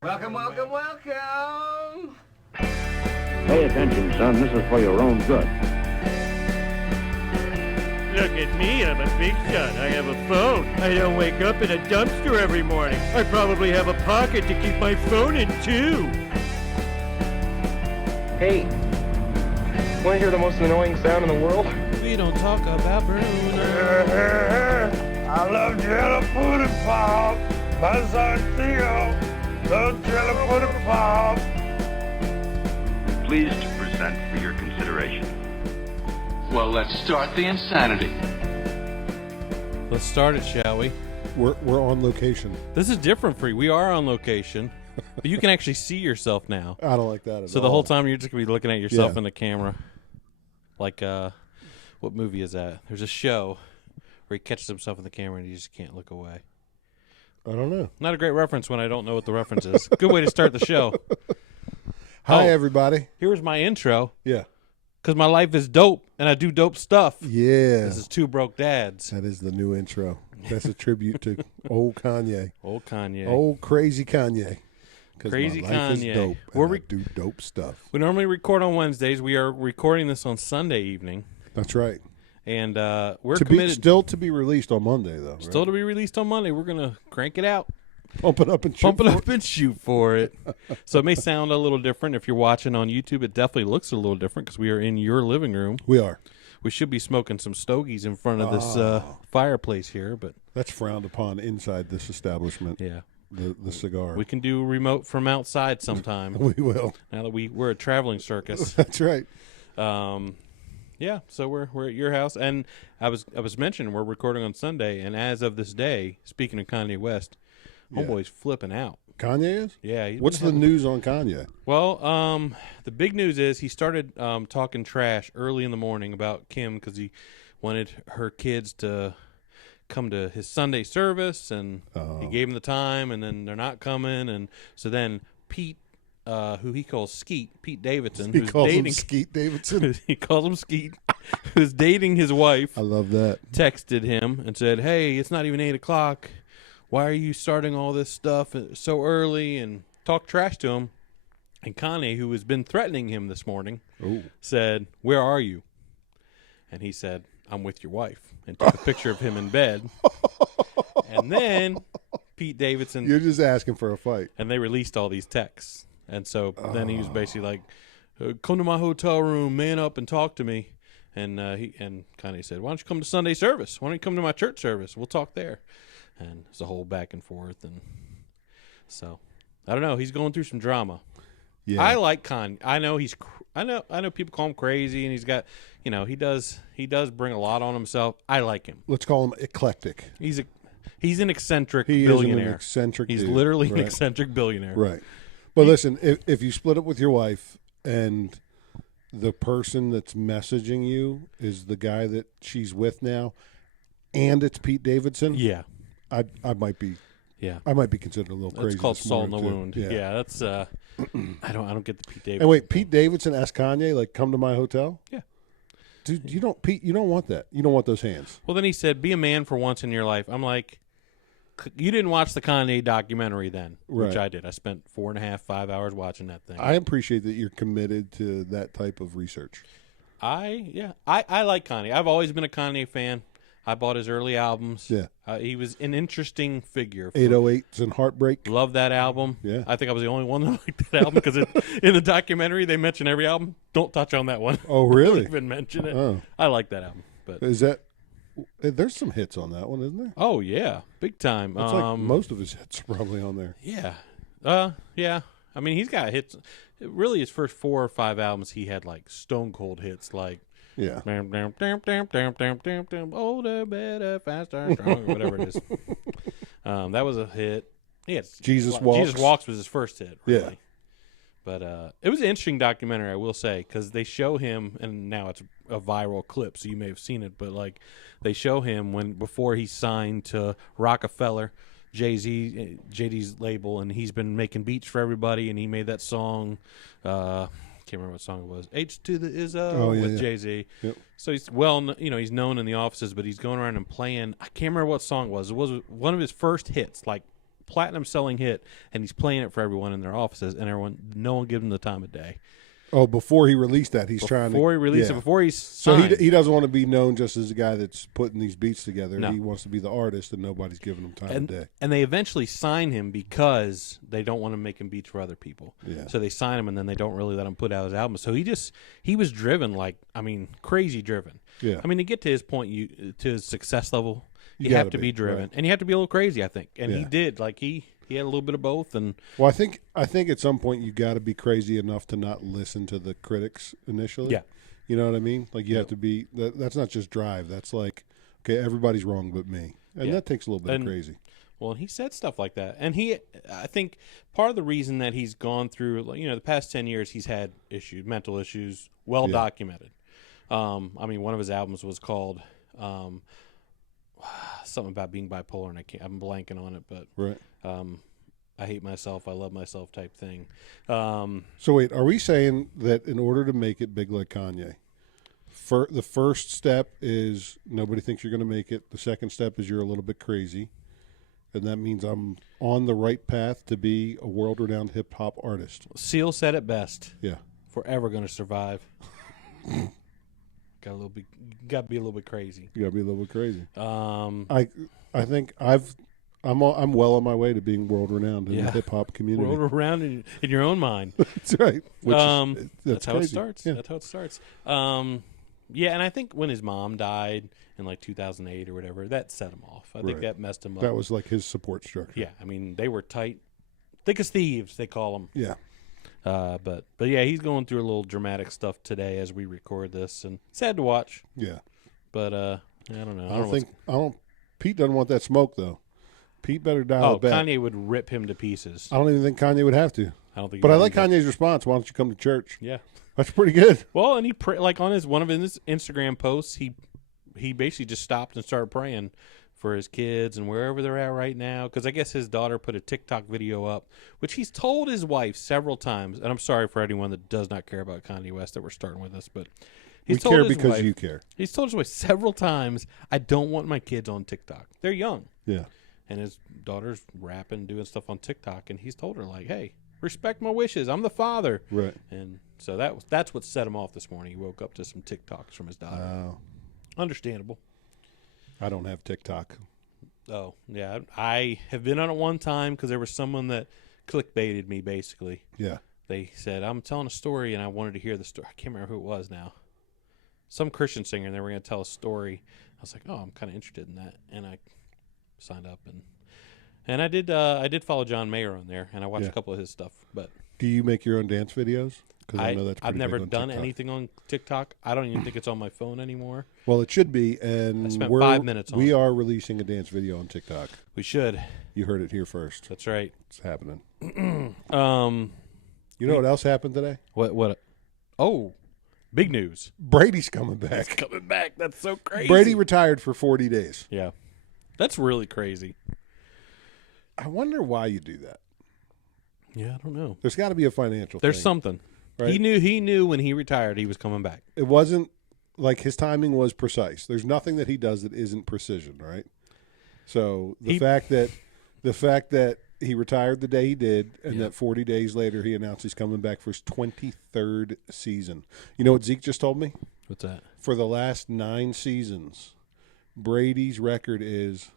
Welcome, welcome, welcome. Pay attention, son. This is for your own good. Look at me, I'm a big shot. I have a phone. I don't wake up in a dumpster every morning. I probably have a pocket to keep my phone in, too. Hey, want to hear the most annoying sound in the world? We don't talk about Bruno. I love jello pudding pop. My son Theo loves jello pudding pop. Pleased to present for your consideration. Well, let's start the insanity. Let's start it, shall we? We're on location. This is different for you. We are on location, but you can actually see yourself now. I don't like that at all. So the whole time you're just going to be looking at yourself Yeah. in the camera. Like, what movie is that? There's a show where he catches himself in the camera and he just can't look away. I don't know. Not a great reference when I don't know what the reference is. Good way to start the show. Hi, Oh. everybody. Here's my intro. Yeah. Because my life is dope and I do dope stuff. Yeah. This is Two Broke Dads. That is the new intro. That's a tribute to old Kanye. Old Kanye. Old crazy Kanye. 'Cause Crazy my life Kanye. Is dope, We're and I re- do dope stuff. We normally record on Wednesdays. We are recording this on Sunday evening. That's right. And we're To be committed. still to be released on Monday, though. Right? Still to be released on Monday. We're going to crank it out. Pump it up and shoot Pump it for up and shoot for it. So it may sound a little different. If you're watching on YouTube, it definitely looks a little different because we are in your living room. We are. We should be smoking some stogies in front of this fireplace here, but That's frowned upon inside this establishment. yeah. The cigar. We can do remote from outside sometime. We will. Now that we're a traveling circus. That's right. Yeah, so we're at your house, and I was mentioning we're recording on Sunday, and as of this day, speaking of Kanye West, homeboy's flipping out. Kanye is? Yeah. What's the news on Kanye? Well, the big news is he started talking trash early in the morning about Kim because he wanted her kids to come to his Sunday service, and he gave them the time, and then they're not coming, and so then Pete, who he calls Skeet, Pete Davidson, He who's calls dating him Skeet Davidson. he calls him Skeet, who's dating his wife, I love that. texted him and said, "Hey, it's not even 8:00. Why are you starting all this stuff so early?" And talked trash to him. And Kanye, who has been threatening him this morning, said, "Where are you?" And he said, "I'm with your wife," and took a picture of him in bed. And then Pete Davidson, You're just asking for a fight. and they released all these texts. And so then he was basically like, "Come to my hotel room, man up, and talk to me." And Kanye said, "Why don't you come to Sunday service? Why don't you come to my church service? We'll talk there." And it's a whole back and forth, and so I don't know. He's going through some drama. Yeah. I like Kanye. I know I know people call him crazy, and he's got, he does bring a lot on himself. I like him. Let's call him eclectic. He's an eccentric He billionaire. is an eccentric He's dude. literally an Right. eccentric billionaire. Right. But listen, if you split up with your wife and the person that's messaging you is the guy that she's with now, and it's Pete Davidson, Yeah. I might be Yeah. considered a little crazy. It's called this salt in the morning, wound. too. Yeah, that's I don't get the Pete Davidson. And wait, thing. Pete Davidson asked Kanye, like, come to my hotel? Yeah. Dude, you don't want that. You don't want those hands. Well, then he said, "Be a man for once in your life." I'm like, you didn't watch the Kanye documentary then, which Right. I did. I spent 4.5, 5 hours watching that thing. I appreciate that you're committed to that type of research. I like Kanye. I've always been a Kanye fan. I bought his early albums. Yeah. He was an interesting figure. 808s and Heartbreak. Love that album. Yeah. I think I was the only one that liked that album because in the documentary they mention every album. Don't touch on that one. Oh, really? Don't even mention it. Oh. I like that album. But Is that there's some hits on that one, isn't there? oh yeah, big time. It's like most of his hits are probably on there. Yeah. Yeah. I mean, he's got hits. Really, his first 4 or 5 albums, he had like stone cold hits, like Yeah. older, better, faster, stronger, whatever it is. That was a hit. Jesus Walks. Jesus Walks was his first hit. Really. Yeah. But it was an interesting documentary, I will say, because they show him, and now it's a viral clip, so you may have seen it. But like, they show him before he signed to Rockefeller, JD's label, and he's been making beats for everybody, and he made that song. Can't remember what song it was. H to the Izzo with Jay-Z. Yep. So he's he's known in the offices, but he's going around and playing. I can't remember what song it was. It was one of his first hits, like platinum selling hit, and he's playing it for everyone in their offices, and no one gives him the time of day. Oh, before he released that, he's trying to. Before he released yeah. it, before he's So signed. he doesn't want to be known just as the guy that's putting these beats together. No. He wants to be the artist, and nobody's giving him time of day. And they eventually sign him because they don't want to make him beats for other people. Yeah. So they sign him, and then they don't really let him put out his album. So he was driven crazy driven. Yeah. I mean, to get to his point, to his success level, you gotta have to be driven, right. and you have to be a little crazy, I think. And Yeah. he did. Like he had a little bit of both. And Well, I think at some point you got to be crazy enough to not listen to the critics initially. Yeah. You know what I mean? Like you have to be. That's not just drive. That's like, okay, everybody's wrong but me, and that takes a little bit of crazy. Well, he said stuff like that, and I think part of the reason that he's gone through, the past 10 years, he's had issues, mental issues, well documented. I mean, one of his albums was called something about being bipolar, and I'm blanking on it, but Right. I hate myself, I love myself type thing. So wait, are we saying that in order to make it big like Kanye, the first step is nobody thinks you're going to make it. The second step is you're a little bit crazy, and that means I'm on the right path to be a world-renowned hip-hop artist. Seal said it best. Yeah. Forever going to survive. Got to be a little bit crazy. You got to be a little bit crazy. I I think I'm well on my way to being world-renowned in the hip-hop community. Roll around in your own mind. That's right. That's how crazy. it starts. Yeah. That's how it starts. Yeah, and I think when his mom died in like 2008 or whatever, that set him off. I think Right. that messed him up. That was like his support structure. Yeah, I mean, they were tight. Thick as thieves, they call them. Yeah. But yeah, he's going through a little dramatic stuff today as we record this, and sad to watch. Yeah. But I don't know. I don't. Pete doesn't want that smoke though. Pete better dial it back. Kanye would rip him to pieces. I don't even think Kanye would have to. I don't think. But I like Kanye's response. Why don't you come to church? Yeah. That's pretty good. Well, and he like on one of his Instagram posts, he basically just stopped and started praying for his kids and wherever they're at right now. Because I guess his daughter put a TikTok video up, which he's told his wife several times. And I'm sorry for anyone that does not care about Kanye West that we're starting with this, but We care because you care. He's told his wife several times, I don't want my kids on TikTok. They're young. Yeah. And his daughter's rapping, doing stuff on TikTok, and he's told her, like, hey, respect my wishes. I'm the father. Right. And so that's what set him off this morning. He woke up to some TikToks from his daughter. Oh. Understandable. I don't have TikTok. Oh, yeah. I have been on it one time because there was someone that clickbaited me, basically. Yeah. They said, I'm telling a story, and I wanted to hear the story. I can't remember who it was now. Some Christian singer, and they were going to tell a story. I was like, oh, I'm kind of interested in that. And I signed up, and I did follow John Maher on there, and I watched a couple of his stuff. But do you make your own dance videos? Because I know that's I've pretty never big on done TikTok. anything on TikTok. I don't even think it's on my phone anymore. Well, it should be, and I spent 5 minutes on we it. are releasing a dance video on TikTok. We should. You heard it here first. That's right. It's happening. You You know what else happened today? What? Oh, big news. Brady's coming back. Coming back. That's so crazy. Brady retired for 40 days. Yeah. That's really crazy. I wonder why you do that. Yeah, I don't know. There's got to be a financial There's thing. something. Right? He knew when he retired he was coming back. It wasn't like his timing was precise. There's nothing that he does that isn't precision, right? So the fact that he retired the day he did, and that 40 days later he announced he's coming back for his 23rd season. You know what Zeke just told me? What's that? For the last 9 seasons, Brady's record is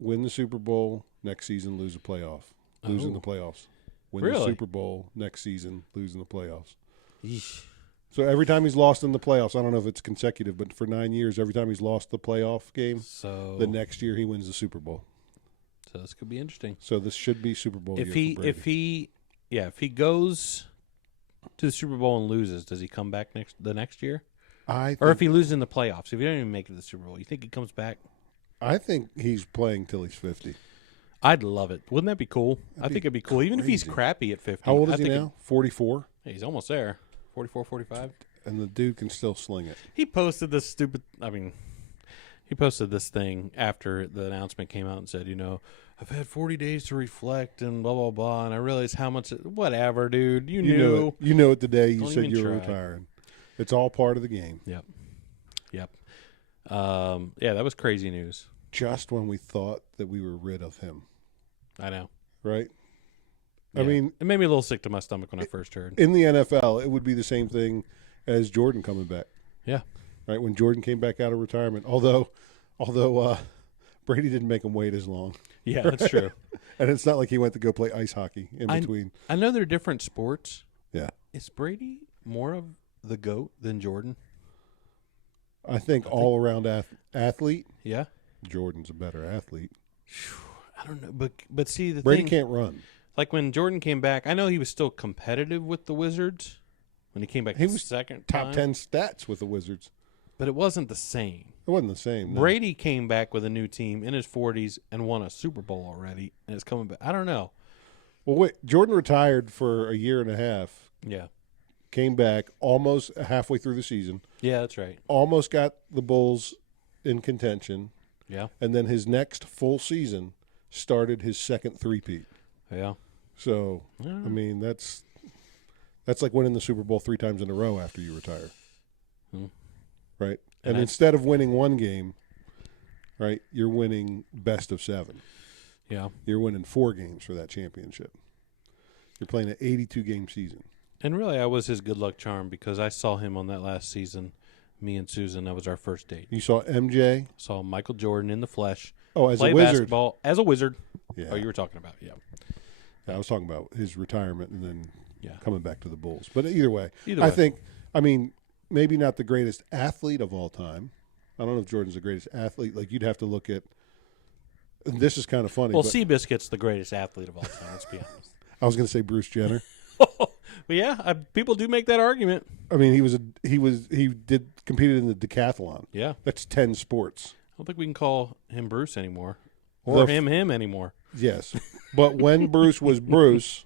win the Super Bowl, next season lose the playoff, losing the playoffs. Win the Super Bowl, next season losing the playoffs. Yeesh. So every time he's lost in the playoffs, I don't know if it's consecutive, but for 9 years, every time he's lost the playoff game, the next year he wins the Super Bowl. So this could be interesting. So this should be Super Bowl year for Brady. If he goes to the Super Bowl and loses, does he come back the next year? Or if he loses in the playoffs, if he don't even make it to the Super Bowl, you think he comes back? I think he's playing till he's 50. I'd love it. Wouldn't that be cool? I think it'd be cool, even if he's crappy at 50. How old is he now? 44? He's almost there. 44, 45. And the dude can still sling it. He posted this he posted this thing after the announcement came out and said, I've had 40 days to reflect and blah, blah, blah, and I realized how much whatever, dude. You knew. You know it the day you Don't said even you were try. retiring. It's all part of the game. Yep. Yeah, that was crazy news. Just when we thought that we were rid of him. I know. right? Yeah. I mean, it made me a little sick to my stomach when I first heard. In the NFL, it would be the same thing as Jordan coming back. Yeah. Right, when Jordan came back out of retirement. Although Brady didn't make him wait as long. Yeah, that's true. And it's not like he went to go play ice hockey in between. I know they're different sports. Yeah. Is Brady more of the GOAT than Jordan? I think all-around athlete, Yeah. Jordan's a better athlete. I don't know, but see the Brady thing, can't run. like when Jordan came back, I know he was still competitive with the Wizards when he came back. He the was second Top time, 10 stats with the Wizards. but it wasn't the same. It wasn't the same. No. Brady came back with a new team in his 40s and won a Super Bowl already, and it's coming back. I don't know. Well, wait. Jordan retired for a year and a half. Yeah. Came back almost halfway through the season. Yeah, that's right. Almost got the Bulls in contention. Yeah. And then his next full season started his second three-peat. Yeah. So, I mean, that's like winning the Super Bowl 3 times in a row after you retire. Right? And instead of winning one game, right, you're winning best of 7. Yeah. You're winning 4 games for that championship. You're playing an 82-game season. And really, I was his good luck charm because I saw him on that last season. Me and Susan, that was our first date. You saw MJ. Saw Michael Jordan in the flesh. Oh, as play a wizard. basketball as a wizard. Yeah. Oh, you were talking about, yeah. I was talking about his retirement and then Yeah. coming back to the Bulls. But either way, Either I way. think, I mean, maybe not the greatest athlete of all time. I don't know if Jordan's the greatest athlete. Like, you'd have to look at – and this is kind of funny. Well, but Seabiscuit's the greatest athlete of all time, let's be honest. I was going to say Bruce Jenner. But yeah, people do make that argument. I mean, he competed in the decathlon. Yeah. That's 10 sports. I don't think we can call him Bruce anymore. Or him anymore. Yes. But when Bruce was Bruce,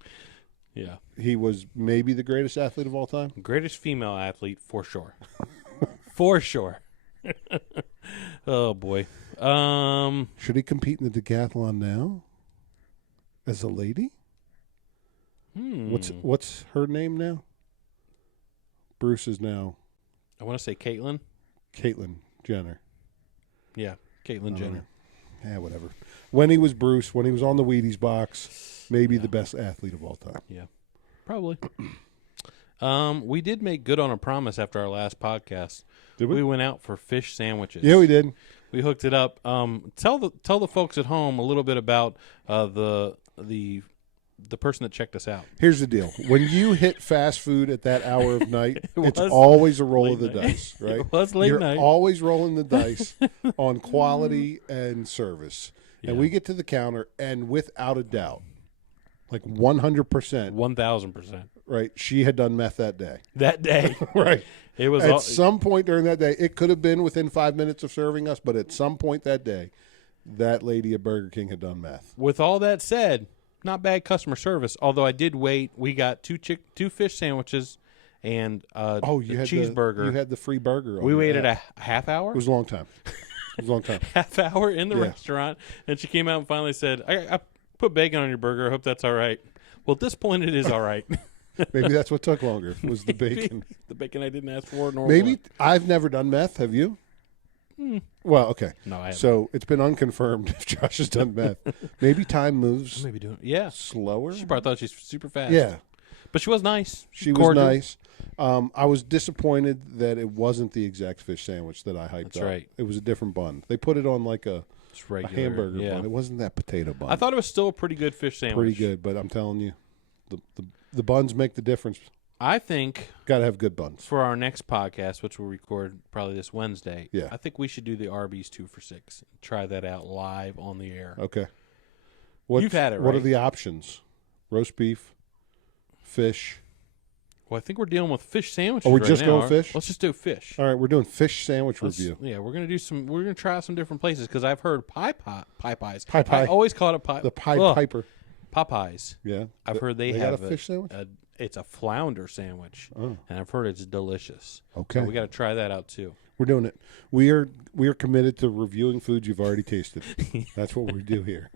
Yeah. he was maybe the greatest athlete of all time. Greatest female athlete for sure. For sure. Oh boy. Should he compete in the decathlon now? As a lady? What's her name now? Bruce is now I want to say Caitlyn. Caitlyn Jenner. Yeah, Caitlyn Jenner. Yeah, whatever. When he was Bruce, when he was on the Wheaties box, maybe the best athlete of all time. Yeah, probably. We did make good on a promise after our last podcast. Did we? We went out for fish sandwiches. Yeah, we did. We hooked it up. Tell the folks at home a little bit about the person that checked us out. Here's the deal. When you hit fast food at that hour of night, it's was always a roll of the late night. dice, right? It was late You're night. always rolling the dice on quality and service. And Yeah. we get to the counter, and without a doubt, like 100%, 1,000%. right, she had done meth that day. That day, Right. it was At some point during that day, it could have been within 5 minutes of serving us, but at some point that day, that lady at Burger King had done meth. With all that said, not bad customer service. Although I did wait. We got two fish sandwiches and a cheeseburger. You had the free burger. We on waited that. a half hour. It was a long time. It was a long time. Half hour in the Yeah. restaurant, and she came out and finally said, I put bacon on your burger. I hope that's all right. Well, at this point, it is all right. Maybe that's what took longer, was the bacon. The bacon I didn't ask for. Nor Maybe what. I've never done meth. Have you? Well, okay. No, I haven't. So it's been unconfirmed if Josh has done meth. Maybe time moves Maybe doing it. Yeah. slower. She probably thought she's super fast. Yeah, But she was nice. she was Cordial. nice. I was disappointed that it wasn't the exact fish sandwich that I hyped That's up. right. It was a different bun. They put it on like a It's regular. hamburger yeah. bun. It wasn't that potato bun. I thought it was still a pretty good fish sandwich. pretty good, but I'm telling you, the buns make the difference. I think Got to have good buns. for our next podcast, which we'll record probably this Wednesday, Yeah. I think we should do the Arby's 2 for $6. Try that out live on the air. Okay. You've had it, What are right? the options? Roast beef, fish. Well, I think we're dealing with fish sandwiches. Are we right just now, going aren't- fish? Let's just do fish. All right, we're doing fish sandwich review. Yeah, we're gonna do some. We're gonna try some different places because I've heard pie pies. Pie pie. I always call it pie. The Pied Ugh, Piper. Popeyes. Yeah. I've heard they got have a fish sandwich. It's a flounder sandwich, Oh. and I've heard it's delicious. Okay. So we got to try that out too. We're doing it. We are committed to reviewing foods you've already tasted. That's what we do here.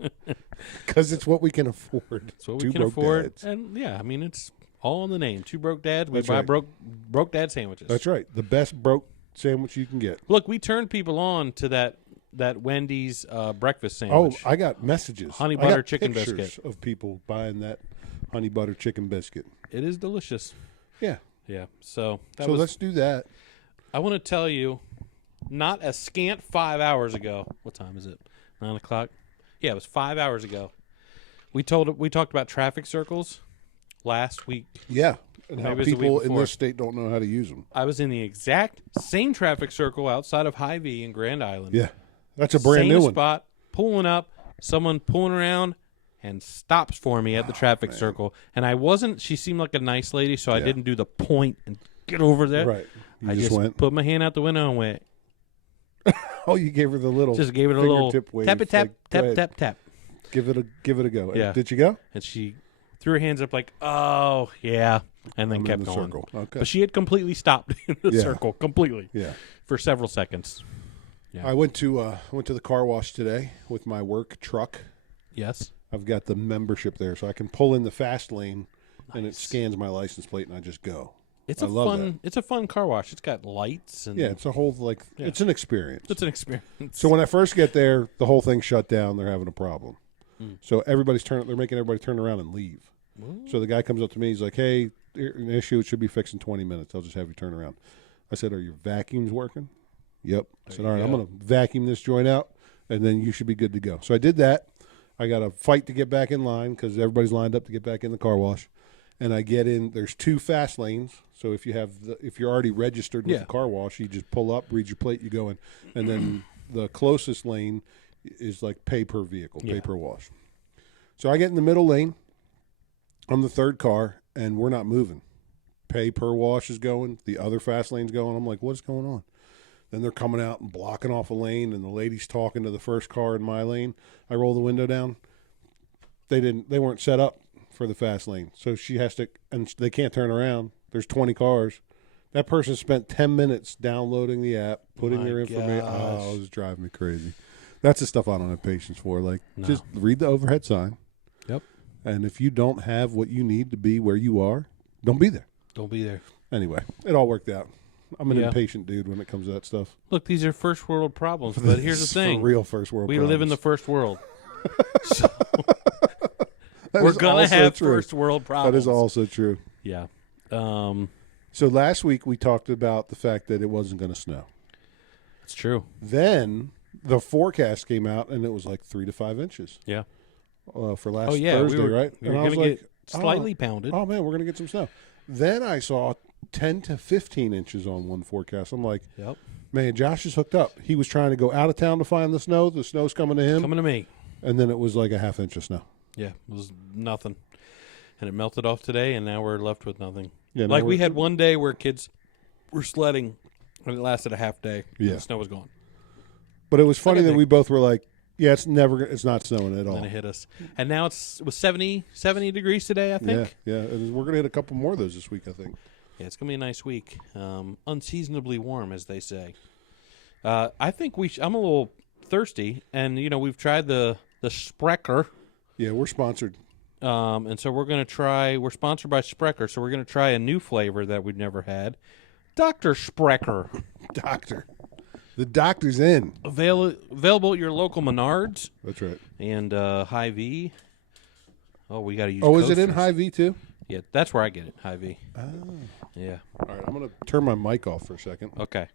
Because it's what we can afford. That's what Two we can broke afford, dads. and yeah, I mean it's all in the name. 2 broke dads. We That's buy right. broke dad sandwiches. That's right. The best broke sandwich you can get. Look, we turned people on to that that Wendy's breakfast Oh, sandwich. I got messages. Honey I butter got chicken pictures biscuit. of people buying that honey butter chicken biscuit. It is delicious. Yeah. Yeah. So Let's do that. I want to tell you, not a scant 5 hours ago. What time is it? 9 o'clock. Yeah, it was 5 hours ago. We talked about traffic circles last week. Yeah. And how Maybe it was the people week in before. this state don't know how to use them. I was in the exact same traffic circle outside of Hy-Vee in Grand Island. Yeah. That's a brand Same new one. spot, pulling up, someone pulling around, and stops for me at the traffic circle. And I wasn't. She seemed like a nice lady, so I didn't do the point and get over there. Right. You I just went. put my hand out the window and went. Oh, you gave her the little Just gave it a little fingertip wave. tap, tap, like, go tap, ahead. tap, tap. Give it a go. Yeah. Did you go? And she threw her hands up like, "Oh yeah," and then I'm in kept the going. circle. Okay. But she had completely stopped in the Yeah. circle completely Yeah. for several seconds. Yeah. I went to the car wash today with my work truck. Yes. I've got the membership there, so I can pull in the fast lane, and it Nice. scans my license plate, and I just go. It's I a love fun. that. It's a fun car wash. It's got lights and Yeah, it's a whole it's an experience. it's an experience. So when I first get there, the whole thing's shut down. They're having a problem. So they're making everybody turn around and leave. So the guy comes up to me. He's like, "Hey, an issue. It should be fixed in 20 minutes. I'll just have you turn around." I said, "Are your vacuums working?" Yep. I said, "All right, I'm going to vacuum this joint out, and then you should be good to go." So I did that. I got to fight to get back in line because everybody's lined up to get back in the car wash. And I get in. There's 2 fast lanes. So if you're already registered with the car wash, you just pull up, read your plate, you go in, and then the closest lane is like pay per vehicle, pay per wash. So I get in the middle lane. I'm the third car, and we're not moving. Pay per wash is going. The other fast lane's going. I'm like, what's going on? Then they're coming out and blocking off a lane, and the lady's talking to the first car in my lane. I roll the window down. They weren't set up for the fast lane, so she has to, and they can't turn around. There's 20 cars. That person spent 10 minutes downloading the app, putting their information. Oh, it was driving me crazy. That's the stuff I don't have patience for. Like, just read the overhead sign. Yep. And if you don't have what you need to be where you are, don't be there. Don't be there. Anyway, it all worked out. I'm an impatient dude when it comes to that stuff. Look, these are first world problems, but here's the thing: For real first world. we problems. live in the first world, so That we're is gonna also have true. first world problems. That is also true. Yeah. So last week we talked about the fact that it wasn't going to snow. It's true. Then the forecast came out and it was like 3 to 5 inches. Yeah. For last Oh yeah, Thursday, we were, right? We and were I was gonna like, get slightly pounded. oh man, we're going to get some snow. Then I saw 10 to 15 inches on one forecast. I'm like, Yep. man, Josh is hooked up. He was trying to go out of town to find the snow. The snow's coming to him. Coming to me. And then it was like a half inch of snow. Yeah, it was nothing, and it melted off today, and now we're left with nothing. Yeah, now like we we're- had one day where kids were sledding, and it lasted a half day. and Yeah. the snow was gone. But it was funny I that think- we both were like, yeah, it's not snowing at And all. then it hit us, and now it was 70 degrees today. I think. Yeah. And we're going to hit a couple more of those this week, I think. Yeah, it's gonna be a nice week. Unseasonably warm, as they say. I think I'm a little thirsty, and we've tried the Sprecher, Yeah, we're sponsored. and so we're sponsored by Sprecher, so we're gonna try a new flavor that we've never had, Dr. Sprecher. Doctor. The doctor's in. Available at your local Menards That's right. and Hy-Vee. Oh, we got to use. Oh, is it in coasters. Hy-Vee too? Yeah, that's where I get it. Hy-Vee. Oh. Yeah. All right, I'm going to turn my mic off for a second. Okay.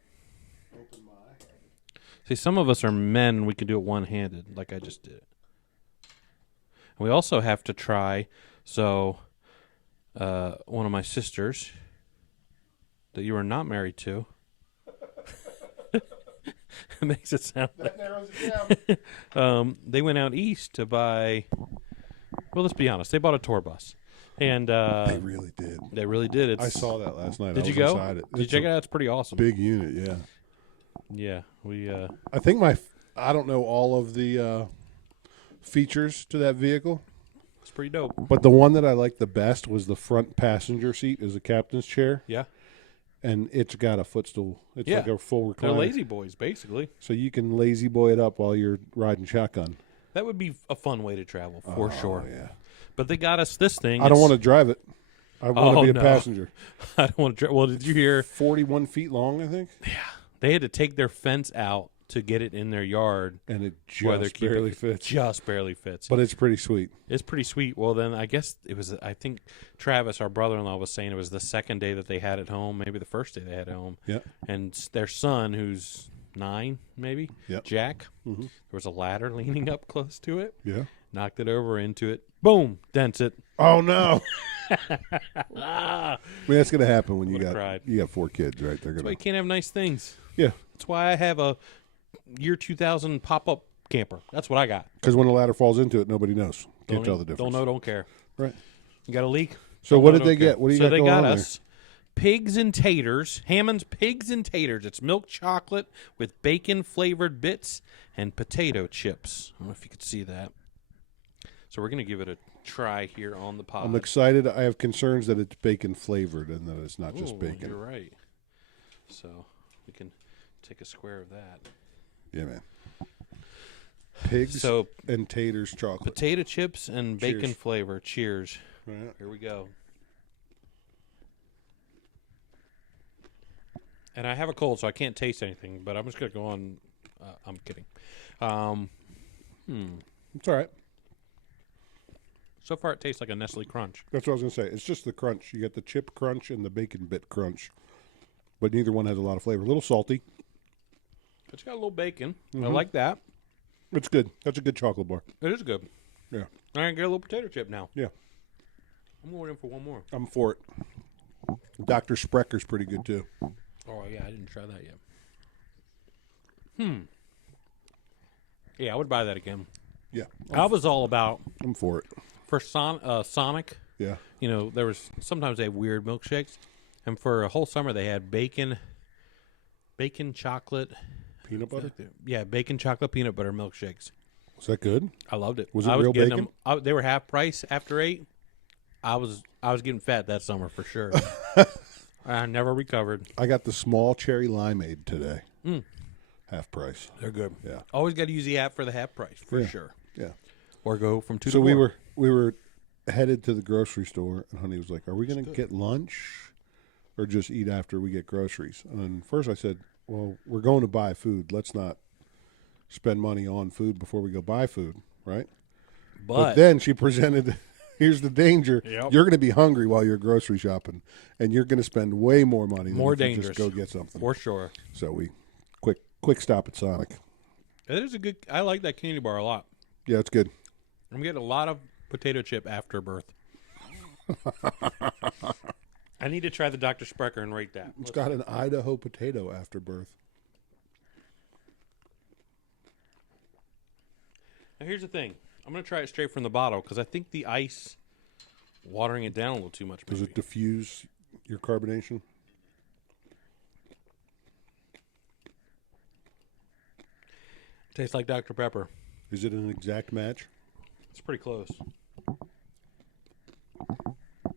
See, some of us are men. We can do it one-handed, like I just did. We also have to try. So, one of my sisters that you are not married to. It makes it sound like narrows it down. they went out east to buy. Well, let's be honest. They bought a tour bus, and They really did. they really did. I saw that last night. Did I you was go? inside it. Did you It's check a it out? It's pretty awesome. Big unit, yeah. Yeah, we. I think I don't know all of the features to that vehicle, It's pretty dope. but the one that I liked the best was the front passenger seat is a captain's chair, Yeah, and it's got a footstool. It's like a full they're recliner. lazy boys, basically. So you can lazy boy it up while you're riding shotgun. That would be a fun way to travel for sure. Oh, yeah. But they got us this thing. I don't want to drive it. I want to be a no. passenger. I don't want to. Well, did you hear 41 feet long, I think. they had to take their fence out to get it in their yard. And it Where they're just barely fits. Just barely fits. But it's pretty sweet. It's pretty sweet. Well, then I guess it was, I think Travis, our brother-in-law, was saying it was the second day that they had it home, maybe the first day they had it home. Yeah. And their son, who's 9, maybe, Jack, Mm-hmm. there was a ladder leaning up close to it. Yeah. Knocked it over into it. Boom. Dents it. Oh, no. I mean, that's going to happen when you Would've got cried. 4 kids, right? They're That's why going you can't have nice things. Yeah. That's why I have a year 2000 pop-up camper. That's what I got. Because when the ladder falls into it, nobody knows. Can't tell the difference. Don't know, don't care. Right. You got a leak? So Don't what know, did they don't care. get? What do you so got they going got on us pigs and taters, Hammond's pigs and taters. It's milk chocolate with bacon-flavored bits and potato chips. I don't know if you could see that. So we're going to give it a try here on the pod. I'm excited. I have concerns that it's bacon-flavored and that it's not just Ooh, bacon. You're right. So we can take a square of that. Yeah, man. Pigs and taters chocolate. Potato chips and Cheers. bacon flavor. Cheers. Right. Here we go. And I have a cold, so I can't taste anything, but I'm just going to go on. I'm kidding. It's all right. So far, it tastes like a Nestle Crunch. That's what I was going to say. It's just the crunch. You got the chip crunch and the bacon bit crunch. But neither one has a lot of flavor. A little salty. It's got a little bacon. I Mm-hmm. like that. It's good. That's a good chocolate bar. It is good. Yeah. I can get a little potato chip now. Yeah. I'm going in for one more. I'm for it. Dr. Sprecker's pretty good, too. Oh, yeah, I didn't try that yet. Yeah, I would buy that again. Yeah. I was all about, I'm for it. for Sonic, Yeah. you know, there was, sometimes they have weird milkshakes. And for a whole summer, they had bacon chocolate. Peanut butter? Yeah, bacon chocolate peanut butter milkshakes. Was that good? I loved it. Was it I was real getting bacon? Them, they were half price after 8. I was getting fat that summer for sure. I never recovered. I got the small cherry limeade today. Half price. They're good. Yeah. Always got to use the app for the half price for Yeah. sure. Yeah. Or go from 2 So to 4. we were headed to the grocery store, and Honey was like, "Are we going to get lunch, or just eat after we get groceries?" And first I said, "Well, we're going to buy food. Let's not spend money on food before we go buy food, right?" But then she presented, "Here's the danger: Yep. you're going to be hungry while you're grocery shopping, and you're going to spend way more money than More if you dangerous. just go get something." For sure. So we quick stop at Sonic. It is a good. I like that candy bar a lot. Yeah, it's good. I'm getting a lot of potato chip afterbirth. I need to try the Dr. Sprecher and rate that. It's got an Idaho potato after birth. Now here's the thing. I'm going to try it straight from the bottle because I think the ice watering it down a little too much. Does Maybe. it diffuse your carbonation? Tastes like Dr. Pepper. Is it an exact match? It's pretty close.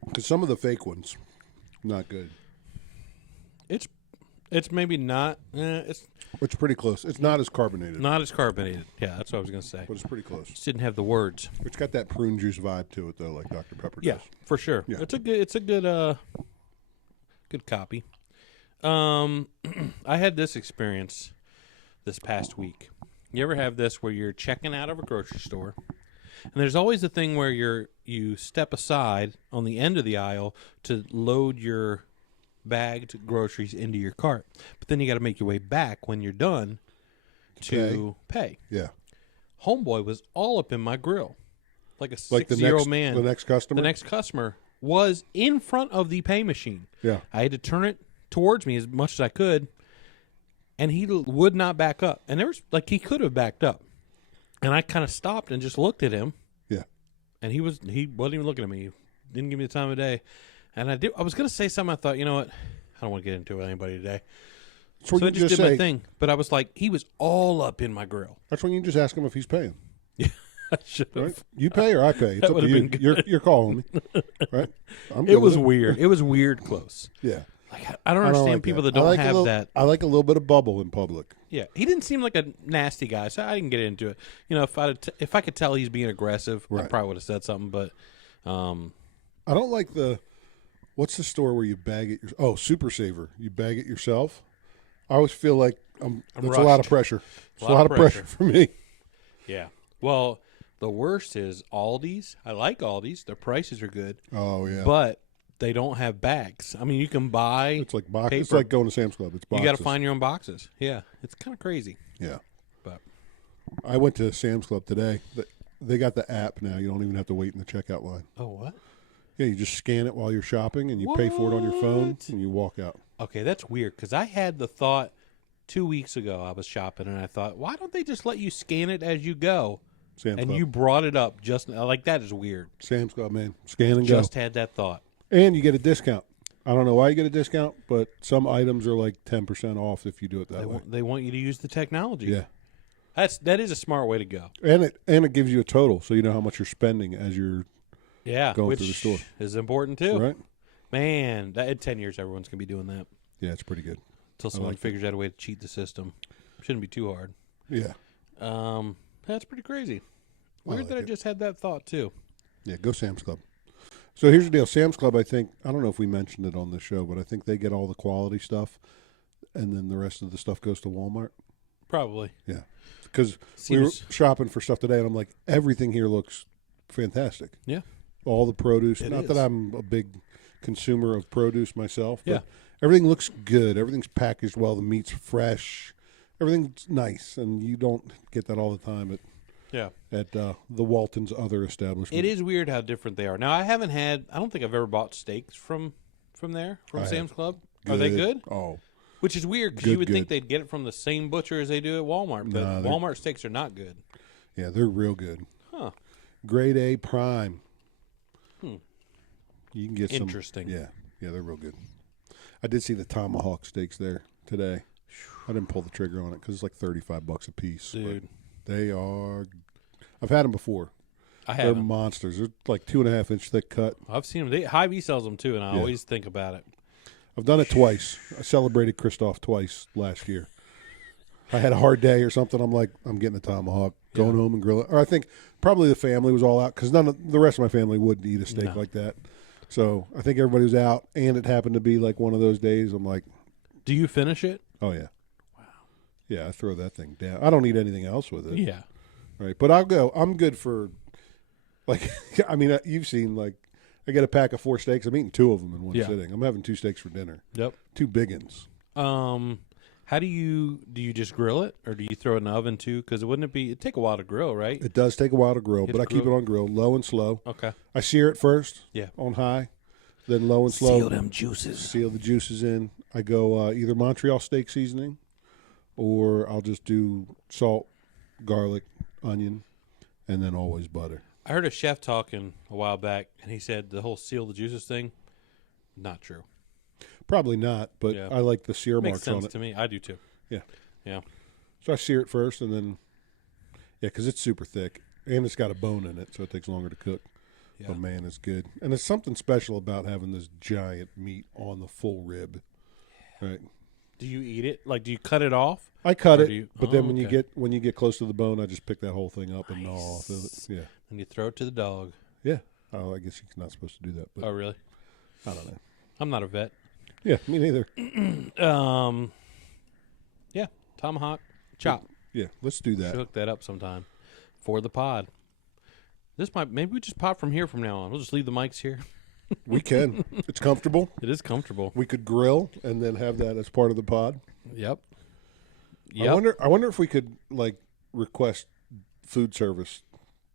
Because some of the fake ones, not good. It's maybe not. It's It's pretty close. It's not as carbonated, not as carbonated. Yeah, that's what I was going to say. but it's pretty close. Just didn't have the words. It's got that prune juice vibe to it, though, like Dr. Pepper does. Yeah, for sure. Yeah. It's a good copy. I had this experience this past week. You ever have this where you're checking out of a grocery store, and there's always the thing where you step aside on the end of the aisle to load your bagged groceries into your cart, but then you got to make your way back when you're done to pay. Yeah. Homeboy was all up in my grill, like a Like the 60-year-old next, man. the next customer? The next customer was in front of the pay machine. Yeah. I had to turn it towards me as much as I could, and he would not back up. And there was, like, he could have backed up. And I kind of stopped and just looked at him, Yeah. and he wasn't even looking at me. He didn't give me the time of day. And I was going to say something. I thought, you know what? I don't want to get into it with anybody today. That's when So I you just just did my say, thing. But I was like, he was all up in my grill. that's when you just ask him if he's paying. I should have. Right? You pay or I pay. It's That up to would've you. been good. You're calling me. Right? I'm It good was with weird. It was weird close. Yeah. Like, I don't I understand like people that I don't like a have little- that. I like a little bit of bubble in public. Yeah, he didn't seem like a nasty guy, so I didn't get into it. You know, if I could tell he's being aggressive, I Right. probably would have said something. But I don't like what's the store where you bag it? Super Saver. You bag it yourself. I always feel like That's a lot of pressure. It's a lot of pressure for me. Yeah. Well, the worst is Aldi's. I like Aldi's. Their prices are good. Oh, yeah. But they don't have bags. I mean, you can buy It's like boxes. paper. It's like going to Sam's Club. It's boxes. You got to find your own boxes. Yeah. It's kind of crazy. Yeah. But I went to Sam's Club today. They got the app now. You don't even have to wait in the checkout line. oh, what? Yeah, you just scan it while you're shopping, and you pay for it on your phone, What? and you walk out. Okay, that's weird because I had the thought 2 weeks ago. I was shopping and I thought, why don't they just let you scan it as you go? Sam's And Club. you brought it up just like that is weird. Sam's Club, man. Scan and Just go. had that thought. And you get a discount. I don't know why you get a discount, but some items are like 10% off if you do it that way. They want you to use the technology. Yeah. That is a smart way to go. And it gives you a total, so you know how much you're spending as you're Yeah, going which through the store. is important too. right. Man, that in 10 years everyone's gonna be doing that Yeah, it's pretty good. until someone like figures out a way to cheat the system. Shouldn't be too hard. Yeah. That's pretty crazy. I Weird like that I it. just had that thought too. Yeah, go Sam's Club. So here's the deal. Sam's Club, I don't know if we mentioned it on the show, but I think they get all the quality stuff, and then the rest of the stuff goes to Walmart. Probably. Yeah. Because we were Seems- shopping for stuff today, and I'm like, everything here looks fantastic. Yeah. All the produce. It Not is. that I'm a big consumer of produce myself, but Yeah. everything looks good. Everything's packaged well. The meat's fresh. Everything's nice, and you don't get that all the time Yeah. at the Walton's other establishment. It is weird how different they are. Now I don't think I've ever bought steaks from there, from I Sam's have. Club. Are they good? Oh, Which is weird because Good, you would think good. they'd get it from the same butcher as they do at Walmart, but Nah, they're- Walmart steaks are not good. yeah, they're real good. Huh. Grade A prime. Hmm. You can get Interesting. some. Yeah, they're real good. I did see the tomahawk steaks there today. I didn't pull the trigger on it because it's like $35 a piece. but Dude. they are. I've had them before. I They're haven't. monsters. They're like 2.5-inch thick cut. I've seen them. Hy-Vee sells them too, and I Yeah. always think about it. I've done it twice. I celebrated Christoph twice last year. I had a hard day or something. I'm like, I'm getting a tomahawk, going home and grill it. Or I think probably the family was all out because none of the rest of my family wouldn't eat a steak No. like that. So I think everybody was out, and it happened to be like one of those days. I'm like, Do you finish it? oh yeah, wow, yeah. I throw that thing down. I don't eat anything else with it. Yeah. Right, but I'll go. I'm good for, like, I mean, you've seen like, I get a pack of 4 steaks. I'm eating 2 of them in one Yeah. sitting. I'm having 2 steaks for dinner. Yep. 2 big uns. How do you just grill it, or do you throw it in the oven too? Because it'd take a while to grill, right? It does take a while to grill, Hit but I keep it grill. on grill, low and slow. Okay. I sear it first, Yeah. on high, then low and slow. Seal them juices. Seal the juices in. I go either Montreal steak seasoning, or I'll just do salt, garlic, onion, and then always butter. I heard a chef talking a while back, and he said the whole seal the juices thing, not true. Probably not, but Yeah. I like the sear Makes marks on sense it. to me. I do too. Yeah. Yeah. So I sear it first, and then, yeah, because it's super thick, and it's got a bone in it, so it takes longer to cook. Yeah. But man, it's good, and there's something special about having this giant meat on the full rib. Right. Do you eat it? Like, do you cut it off? I cut Or it, do you- but then oh, when okay. you get close to the bone, I just pick that whole thing up and gnaw off of it. Nice. Yeah, And you throw it to the dog. yeah. Oh, I guess you're not supposed to do that, but Oh, really? I don't know. I'm not a vet. Yeah, me neither. Yeah. Tomahawk chop. Yeah, let's do Should that. hook that up sometime for the pod. Maybe we just pop from here from now on. We'll just leave the mics here. We can. It's comfortable. It is comfortable. We could grill and then have that as part of the pod. Yep. I wonder if we could like request food service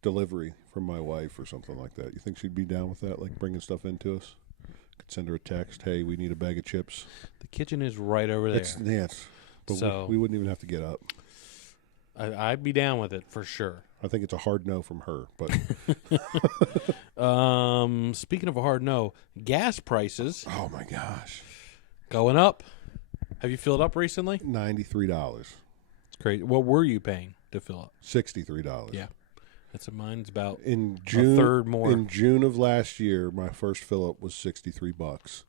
delivery from my wife or something like that. You think she'd be down with that? Like bringing stuff into us? Could send her a text. Hey, we need a bag of chips. The kitchen is right over there. But So- we wouldn't even have to get up. I'd be down with it for sure. I think it's a hard no from her. But Speaking of a hard no, gas prices oh my gosh, going up. Have you filled up recently? $93, It's crazy. What were you paying to fill up? $63. Yeah. That's what mine's about. In June, third more. In June of last year, my first fill up was $63,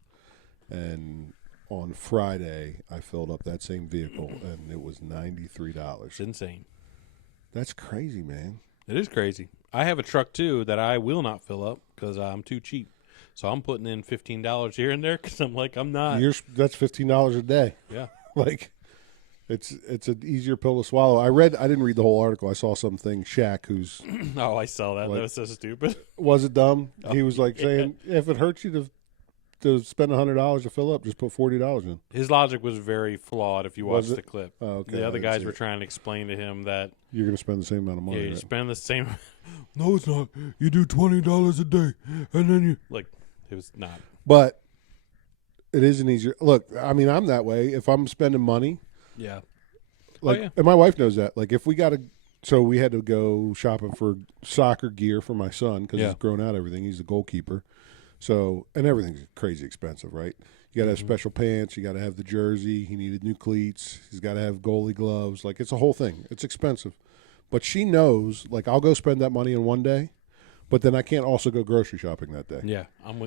and on Friday I filled up that same vehicle and it was $93. It's insane. That's crazy, man. It is crazy. I have a truck too that I will not fill up because I'm too cheap. So I'm putting in $15 here and there because I'm like, I'm not. That's $15 a day. Yeah. Like, It's an easier pill to swallow. I didn't read the whole article. I saw something. Shaq, who's Oh, I saw that. Like- That was so stupid. was it dumb? He was like saying, if it hurts you to spend $100 to fill up, just put $40 in. His logic was very flawed if you Was watched it? the clip. Oh, okay. The I other didn't guys see were it. trying to explain to him that You're going to spend the same amount of money. you right? spend the same. No, it's not. You do $20 a day, and then you. Like, it was not. But it is an easier look. I mean, I'm that way. If I'm spending money, Yeah. like, yeah. and my wife knows that. Like, if we got to, so we had to go shopping for soccer gear for my son because Yeah. he's grown out everything. He's the goalkeeper, so and everything's crazy expensive, right? You got to have special pants. You got to have the jersey. He needed new cleats. He's got to have goalie gloves. Like, it's a whole thing. It's expensive, but she knows. Like, I'll go spend that money in one day, but then I can't also go grocery shopping that day. Yeah.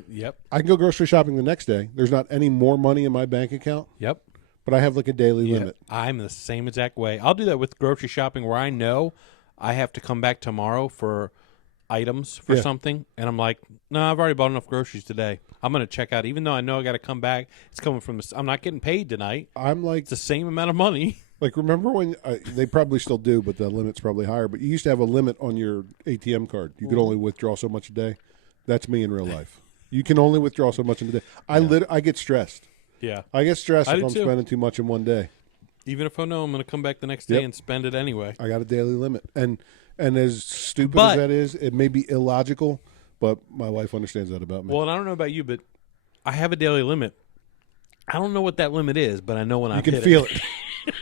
Yep. I can go grocery shopping the next day. There's not any more money in my bank account, Yep. but I have like a daily Yeah, limit. I'm the same exact way. I'll do that with grocery shopping where I know I have to come back tomorrow for items for Yeah. something, and I'm like, no, I've already bought enough groceries today. I'm going to check out, even though I know I got to come back. It's coming from I'm not getting paid tonight. I'm like, It's the same amount of money. like remember when they probably still do, but the limit's probably higher. But you used to have a limit on your ATM card. You could only withdraw so much a day. That's me in real life. You can only withdraw so much in a day. I get stressed. Yeah. I get stressed I if do I'm too. spending too much in one day. Even if I know I'm going to come back the next day Yep. and spend it anyway. I got a daily limit, and as stupid But- as that is, it may be illogical, but my wife understands that about me. Well, and I don't know about you, but I have a daily limit. I don't know what that limit is, but I know when I you can hit feel it. it.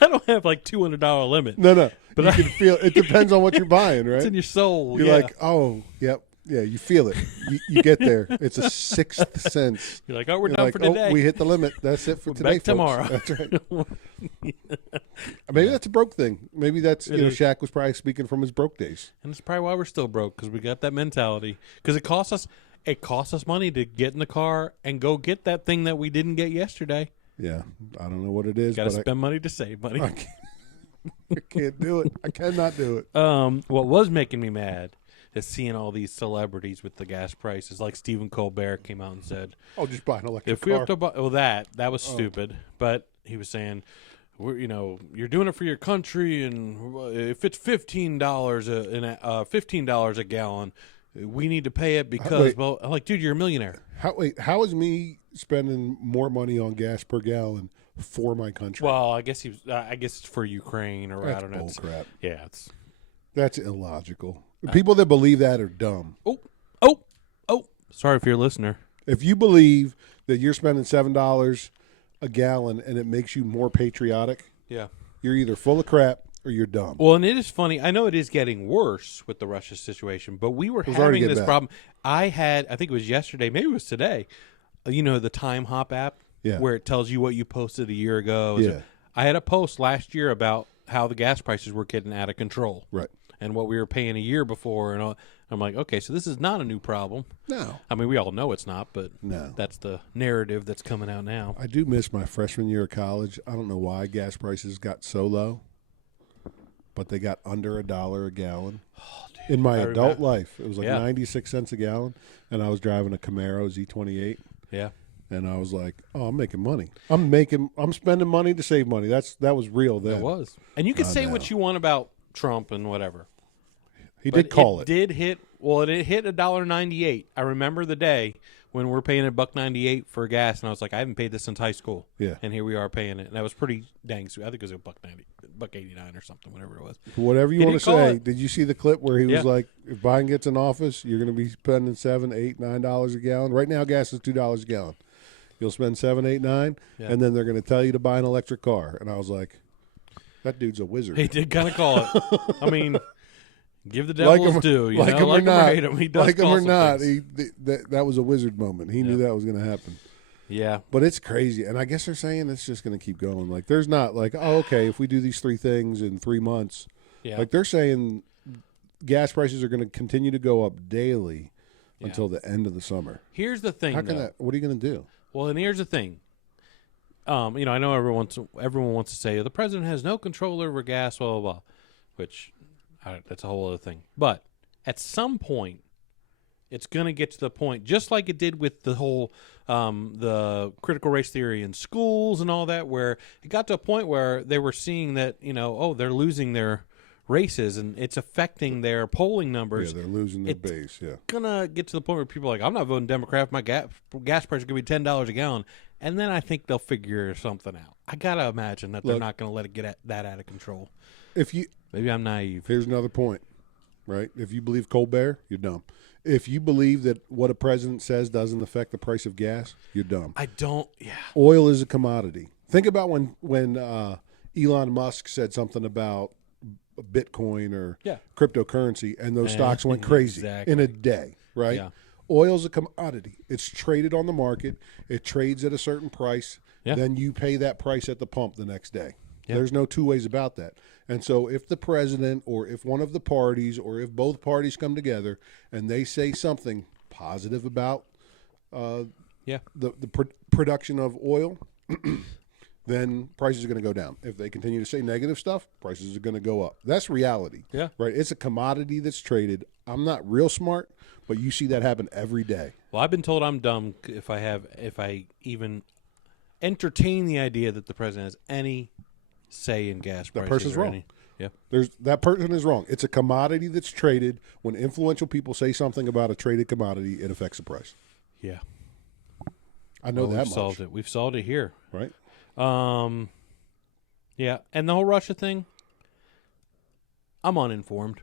I don't have like $200 limit. No, But you I- can feel it. It depends on what you're buying, right? It's in your soul. You're yeah. like, oh, yep, yeah, you feel it. You get there. It's a sixth sense. You're like, oh, we're You're done like, for today. oh, we hit the limit. That's it for We're today, back tomorrow. folks. That's right. Maybe that's a broke thing. Maybe that's It is. Shaq was probably speaking from his broke days. And it's probably why we're still broke, because we got that mentality. Because it costs us money to get in the car and go get that thing that we didn't get yesterday. Yeah, I don't know what it is, Got to but spend money to save money. I can't do it. I cannot do it. What was making me mad is seeing all these celebrities with the gas prices. Like Stephen Colbert came out and said, Oh, just buy an electric if we car. have to buy, well, that was stupid. But he was saying, you're doing it for your country, and if it's $15 a gallon, we need to pay it because. Wait. Well, I'm like, dude, you're a millionaire. How is me spending more money on gas per gallon for my country? Well, I guess I guess it's for Ukraine, or I That's don't know. It's- bullcrap. Yeah, it's. That's illogical. People that believe that are dumb. Oh. Sorry for your listener. If you believe that you're spending $7 a gallon and it makes you more patriotic, Yeah. you're either full of crap or you're dumb. Well, and it is funny. I know it is getting worse with the Russia situation, but we were was already having getting this bad. problem. I think it was yesterday, maybe it was today. The Time Hop app, Yeah. where it tells you what you posted a year ago. Yeah. I had a post last year about how the gas prices were getting out of control, Right. and what we were paying a year before, and all. I'm like, okay, so this is not a new problem. No. I mean, we all know it's not, but No. that's the narrative that's coming out now. I do miss my freshman year of college. I don't know why gas prices got so low, but they got under $1 a gallon. In my I adult remember. life, it was like Yeah. 96 cents a gallon, and I was driving a Camaro Z28. Yeah. And I was like, "Oh, I'm making money. I'm spending money to save money." That was real then. It was. And you can say now. what you want about Trump and whatever. He But did call it. Did hit. Well, it hit $1.98. I remember the day when we're paying $1.98 for gas, and I was like, I haven't paid this since high school. Yeah. And here we are paying it, and that was pretty dang sweet. I think it was $1.90, $1.89 or something, whatever it was. Whatever you He want did to call say. it. Did you see the clip where he was Yeah. like, "If Biden gets in office, you're going to be spending $7, $8, $9 a gallon. Right now, gas is $2 a gallon. You'll spend $7, $8, $9, Yeah. and then they're going to tell you to buy an electric car." And I was like, "That dude's a wizard." He did kind of call it. I mean, give the devil his due. like him or not, hate him, he does like him call or some not, things. that was a wizard moment. He knew that was going to happen. Yeah. But it's crazy, and I guess they're saying it's just going to keep going. Like, there's not like, oh, okay, if we do these 3 things in 3 months, Yeah. like they're saying, gas prices are going to continue to go up daily until the end of the summer. Here's the thing, How can though. that? What are you going to do? Well, and here's the thing. I know everyone wants to say the president has no control over gas, blah blah blah, which that's a whole other thing. But at some point, It's going to get to the point, just like it did with the whole the critical race theory in schools and all that, where it got to a point where they were seeing that, they're losing their races and it's affecting their polling numbers. Yeah, they're losing their base, yeah. It's going to get to the point where people are like, I'm not voting Democrat. My gas price is going to be $10 a gallon. And then I think they'll figure something out. I got to imagine that they're not going to let it get that out of control. Maybe I'm naive. Here's another point, right? If you believe Colbert, you're dumb. If you believe that what a president says doesn't affect the price of gas, you're dumb. I don't, yeah. Oil is a commodity. Think about when Elon Musk said something about Bitcoin or cryptocurrency, and those stocks went crazy in a day, right? Yeah. Oil's a commodity. It's traded on the market. It trades at a certain price. Yeah. Then you pay that price at the pump the next day. Yeah. There's no two ways about that. And so if the president or if one of the parties or if both parties come together and they say something positive about the production of oil, then prices are going to go down. If they continue to say negative stuff, prices are going to go up. That's reality. Yeah. Right? It's a commodity that's traded. I'm not real smart, but you see that happen every day. Well, I've been told I'm dumb if I even entertain the idea that the president has any say in gas prices. That person's wrong. Yeah. That person is wrong. It's a commodity that's traded. When influential people say something about a traded commodity, it affects the price. Yeah. I know that we've much. Solved it. We've solved it here. Right. Yeah, and the whole Russia thing, I'm uninformed.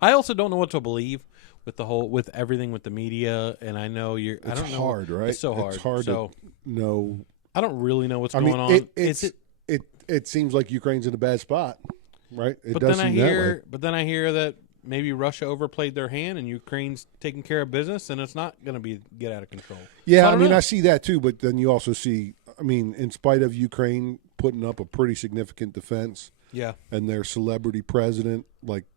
I also don't know what to believe with everything with the media, and I know It's I don't know. hard, right? It's so hard. It's hard to know. I don't really know what's going on. It seems like Ukraine's in a bad spot, right? But then I hear that maybe Russia overplayed their hand and Ukraine's taking care of business, and it's not going to get out of control. Yeah, so I see that too, but then you also see, in spite of Ukraine putting up a pretty significant defense, and their celebrity president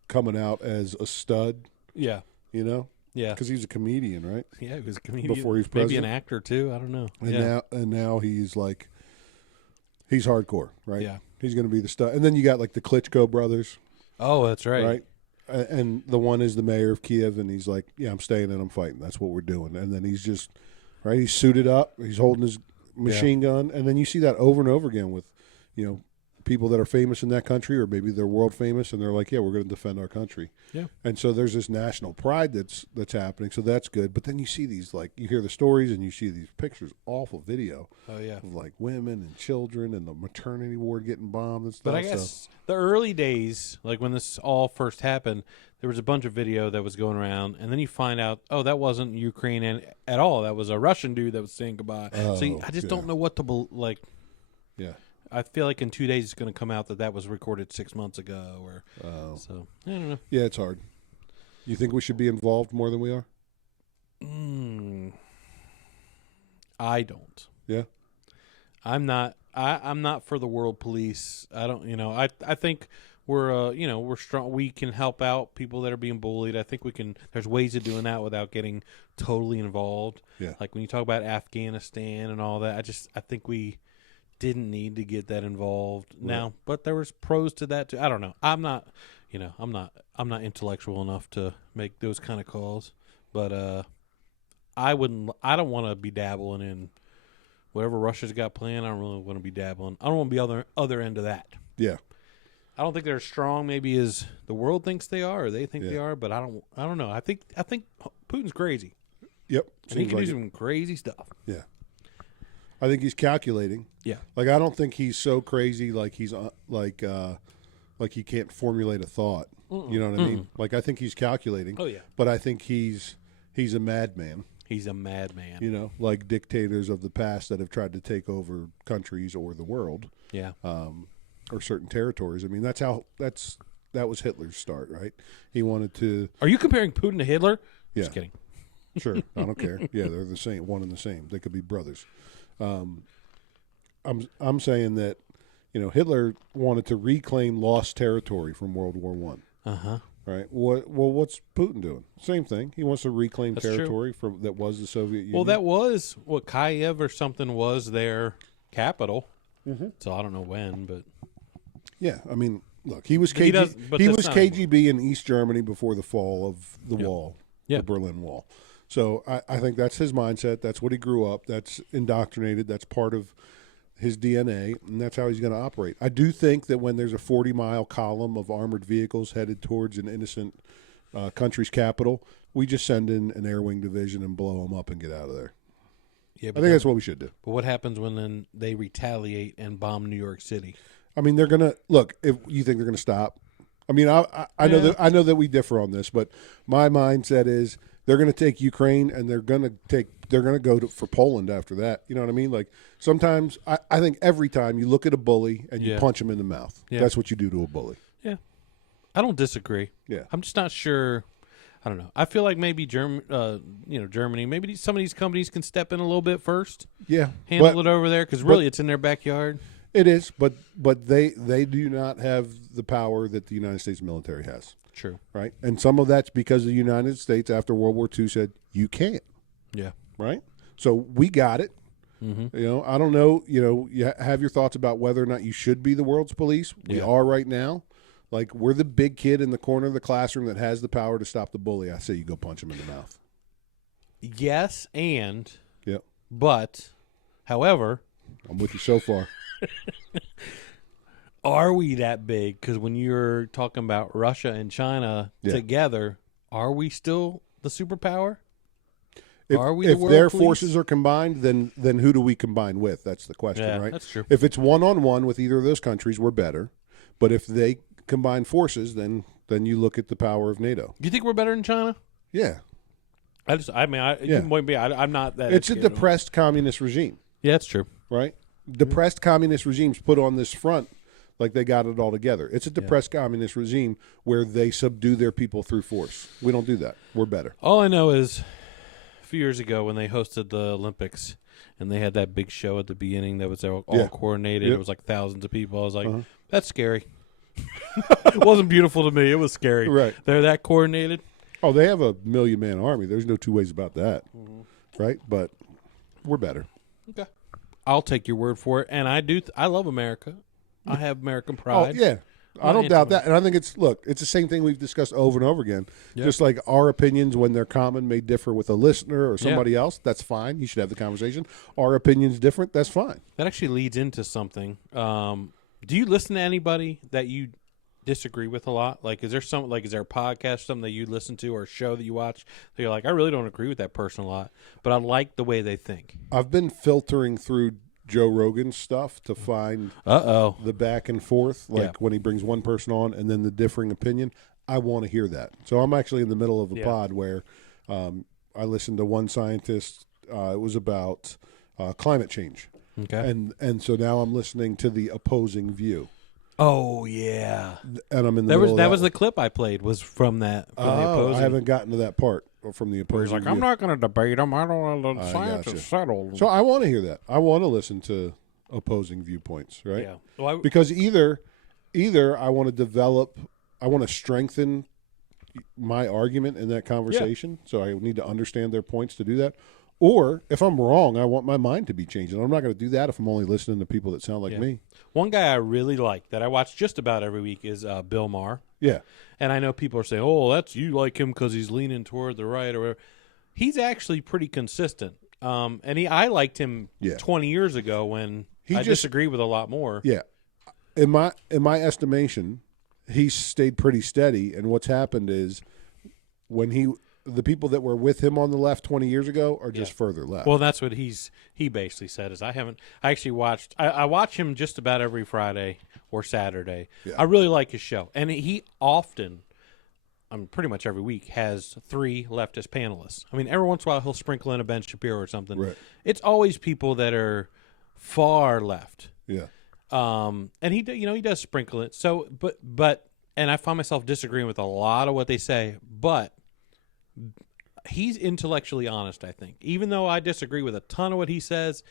coming out as a stud, yeah, because he's a comedian, right? Yeah, he was a comedian before he was president, maybe an actor too. I don't know. And now he's he's hardcore, right? Yeah, he's going to be the stud. And then you got the Klitschko brothers. Oh, that's right. Right. And the one is the mayor of Kiev, and he's like, yeah, I'm staying and I'm fighting. That's what we're doing. And then he's just, right, he's suited up. He's holding his machine gun. And then you see that over and over again with, people that are famous in that country, or maybe they're world famous, and they're like, yeah, we're going to defend our country. Yeah. And so there's this national pride that's happening. So that's good. But then you see these, you hear the stories and you see these pictures, awful video. Oh, yeah. Of women and children and the maternity ward getting bombed and stuff. But I guess the early days, when this all first happened, there was a bunch of video that was going around, and then you find out, that wasn't Ukraine at all. That was a Russian dude that was saying goodbye. So I just don't know what to Yeah. I feel like in 2 days it's going to come out that was recorded 6 months ago. So I don't know. Yeah, it's hard. You think we should be involved more than we are? I don't. Yeah. I'm not. I'm not for the world police. I don't. I think we're. We're strong. We can help out people that are being bullied. I think we can. There's ways of doing that without getting totally involved. Yeah. Like when you talk about Afghanistan and all that. I think we didn't need to get that involved now, but there was pros to that too. I don't know. I'm not intellectual enough to make those kind of calls, but I don't want to be dabbling in whatever Russia's got planned. I don't really want to be dabbling. I don't want to be other end of that. Yeah. I don't think they're as strong maybe as the world thinks they are, or they think they are, but I don't know. I think Putin's crazy. Yep. And he can do some crazy stuff. Yeah. I think he's calculating. Yeah. I don't think he's so crazy he's he can't formulate a thought. You know what I mean? I think he's calculating. Oh, yeah. But I think he's a madman. He's a madman. Like dictators of the past that have tried to take over countries or the world. Yeah. Or certain territories. That was Hitler's start, right? He wanted to. Are you comparing Putin to Hitler? Yeah. Just kidding. Sure. I don't care. Yeah, they're the same, one and the same. They could be brothers. I'm saying that, Hitler wanted to reclaim lost territory from World War I. Uh-huh. Right. What's Putin doing? Same thing. He wants to reclaim That's territory that was the Soviet Union. Well, that was what Kiev or something was their capital. Mm-hmm. So I don't know when, but yeah, look, he was KGB in East Germany before the fall of the wall. Yeah. the Berlin Wall. So I think that's his mindset. That's what he grew up. That's indoctrinated. That's part of his DNA, and that's how he's going to operate. I do think that when there's a 40-mile column of armored vehicles headed towards an innocent country's capital, we just send in an air wing division and blow them up and get out of there. Yeah, I think that's what we should do. But what happens when then they retaliate and bomb New York City? I mean, they're going to – look, if you think they're going to stop. I mean, I know that we differ on this, but my mindset is they're going to take Ukraine and they're going to go for Poland after that. You know what I mean? Like sometimes I think every time you look at a bully and you punch him in the mouth, that's what you do to a bully. Yeah, I don't disagree. Yeah, I'm just not sure. I don't know. I feel like maybe Germany, maybe some of these companies can step in a little bit first. Yeah, handle it over there because really it's in their backyard. It is, but they do not have the power that the United States military has. True. Right? And some of that's because the United States after World War II said, you can't. Yeah. Right? So we got it. Mm-hmm. You know, I don't know, you have your thoughts about whether or not you should be the world's police. We are right now. Like, we're the big kid in the corner of the classroom that has the power to stop the bully. I say you go punch him in the mouth. Yes, and – but, however – I'm with you so far. Are we that big? Because when you're talking about Russia and China together, are we still the superpower? If their forces are combined, then who do we combine with? That's the question, right? That's true. If it's one-on-one with either of those countries, we're better. But if they combine forces, then you look at the power of NATO. Do you think we're better than China? Yeah. I'm not that. It's a depressed communist regime. Yeah, that's true. Right? Depressed communist regimes put on this front like they got it all together. It's a depressed communist regime where they subdue their people through force. We don't do that. We're better. All I know is a few years ago when they hosted the Olympics and they had that big show at the beginning that was all coordinated. It was like thousands of people. I was like, that's scary. It wasn't beautiful to me. It was scary. Right. They're that coordinated. Oh, they have a 1,000,000-man army. There's no two ways about that. Mm-hmm. Right? But we're better. Okay. I'll take your word for it. And I love America. I have American pride. Oh, yeah. I don't doubt that. And I think it's the same thing we've discussed over and over again. Yep. Just like our opinions, when they're common, may differ with a listener or somebody else. That's fine. You should have the conversation. Our opinion's different. That's fine. That actually leads into something. Do you listen to anybody that you disagree with a lot? Like, is there a podcast, something that you listen to, or a show that you watch that you're like, I really don't agree with that person a lot, but I like the way they think? I've been filtering through Joe Rogan's stuff to find the back and forth, when he brings one person on and then the differing opinion. I want to hear that. So I'm actually in the middle of a pod where I listened to one scientist. It was about climate change. Okay. And so now I'm listening to the opposing view. Oh yeah. And I'm in the middle of that was the clip I played was from that. From the opposing. I haven't gotten to that part from the opposing. He's like, view. I'm not going to debate him. I don't want to science settled. So I want to hear that. I want to listen to opposing viewpoints, right? Yeah. Well, because either I want to develop, I want to strengthen my argument in that conversation. So I need to understand their points to do that. Or if I'm wrong, I want my mind to be changed. And I'm not going to do that if I'm only listening to people that sound like me. One guy I really like that I watch just about every week is Bill Maher. Yeah. And I know people are saying, oh, that's you like him because he's leaning toward the right or whatever. He's actually pretty consistent. And I liked him 20 years ago when I disagree with a lot more. Yeah. In my estimation, he stayed pretty steady. And what's happened is the people that were with him on the left 20 years ago are just further left. Well, that's what he basically said is I actually watched I watch him just about every Friday or Saturday. Yeah. I really like his show. And he often, pretty much every week, has 3 leftist panelists. I mean, every once in a while he'll sprinkle in a Ben Shapiro or something. Right. It's always people that are far left. Yeah. And he does sprinkle it. So but and I find myself disagreeing with a lot of what they say, but he's intellectually honest, I think. Even though I disagree with a ton of what he says,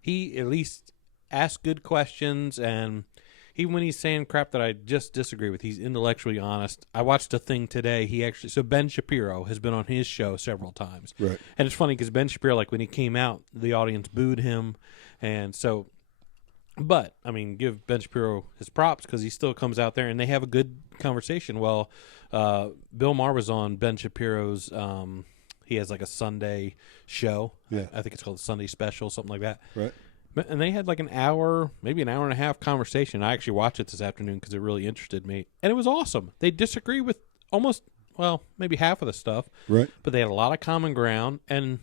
he at least asks good questions, and even when he's saying crap that I just disagree with, he's intellectually honest. I watched a thing today. So Ben Shapiro has been on his show several times. Right. And it's funny because Ben Shapiro, like when he came out, the audience booed him. And so But, I mean, give Ben Shapiro his props because he still comes out there and they have a good conversation. Well, Bill Maher was on Ben Shapiro's, he has like a Sunday show. Yeah. I think it's called Sunday Special, something like that. Right. And they had like an hour, maybe an hour and a half conversation. I actually watched it this afternoon because it really interested me. And it was awesome. They disagree with almost, well, maybe half of the stuff. Right. But they had a lot of common ground. And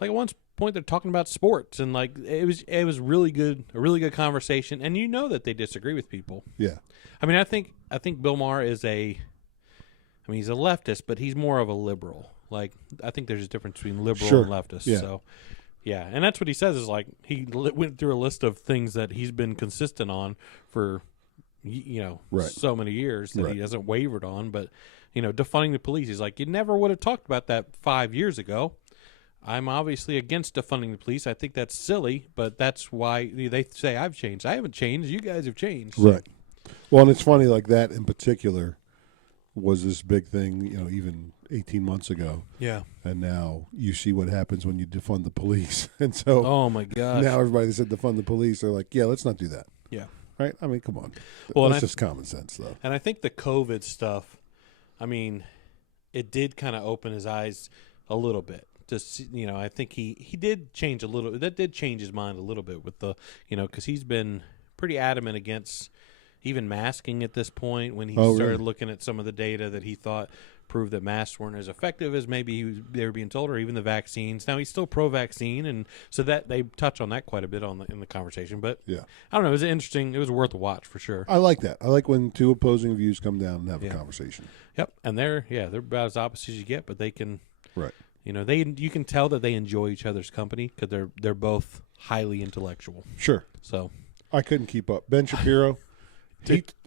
like at one point they're talking about sports. And like it was really good, a really good conversation. And you know that they disagree with people. Yeah. I mean, I think Bill Maher is he's a leftist, but he's more of a liberal. Like, I think there's a difference between liberal and leftist. Yeah. So, yeah. And that's what he says is like he went through a list of things that he's been consistent on for, Right. so many years that Right. he hasn't wavered on. But, defunding the police, he's like, you never would have talked about that 5 years ago. I'm obviously against defunding the police. I think that's silly, but that's why they say I've changed. I haven't changed. You guys have changed. Right. Well, and it's funny, like that in particular was this big thing, even 18 months ago. Yeah. And now you see what happens when you defund the police. And so Oh, my gosh. now everybody that said defund the police, they're like, yeah, let's not do that. Yeah. Right? I mean, come on. Well, That's just common sense, though. And I think the COVID stuff, I mean, it did kind of open his eyes a little bit. Just, I think he did change a little. That did change his mind a little bit with the, because he's been pretty adamant against even masking at this point when he started looking at some of the data that he thought proved that masks weren't as effective as maybe they were being told, or even the vaccines. Now he's still pro-vaccine, and so that they touch on that quite a bit in the conversation. But Yeah. I don't know. It was interesting. It was worth a watch for sure. I like that. I like when two opposing views come down and have a conversation. Yep, and they're about as opposite as you get, but they can. Right. You can tell that they enjoy each other's company because they're both highly intellectual. Sure. So I couldn't keep up. Ben Shapiro,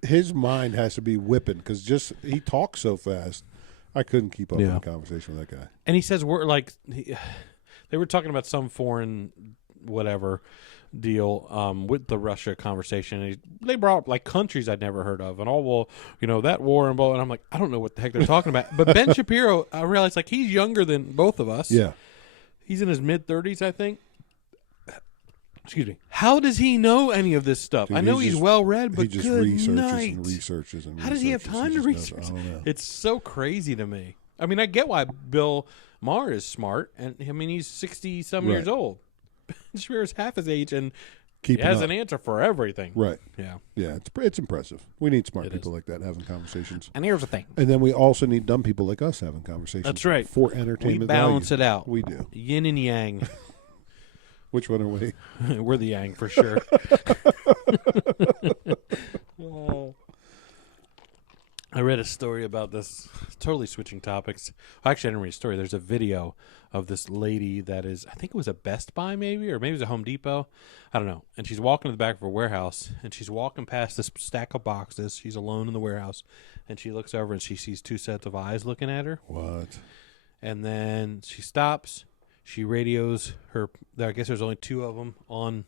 his mind has to be whipping because he talks so fast. I couldn't keep up in a conversation with that guy. And he says they were talking about some foreign whatever deal with the Russia conversation. And they brought up like countries I'd never heard of, and that war and blah. And I'm like, I don't know what the heck they're talking about. But Ben Shapiro, I realized like he's younger than both of us. Yeah, he's in his mid-30s, I think. Excuse me. How does he know any of this stuff? Dude, I know he's well read, but he just good researches night. and researches and How does he have time to research? I don't know. It's so crazy to me. I mean, I get why Bill Maher is smart, and I mean he's 60-some years old. Ben Shapiro's half his age, and he has an answer for everything. Right. Yeah. Yeah. It's impressive. We need smart people like that having conversations. And here's the thing. And then we also need dumb people like us having conversations. That's right. For entertainment. We balance value. it out. We do. Yin and yang. Which one are we? We're the yang for sure. I read a story about this, totally switching topics. Actually, I didn't read a story. There's a video of this lady that is, I think it was a Best Buy maybe, or maybe it was a Home Depot. I don't know. And she's walking to the back of her warehouse, and she's walking past this stack of boxes. She's alone in the warehouse, and she looks over, and she sees two sets of eyes looking at her. What? And then she stops. She radios her. I guess there's only two of them on.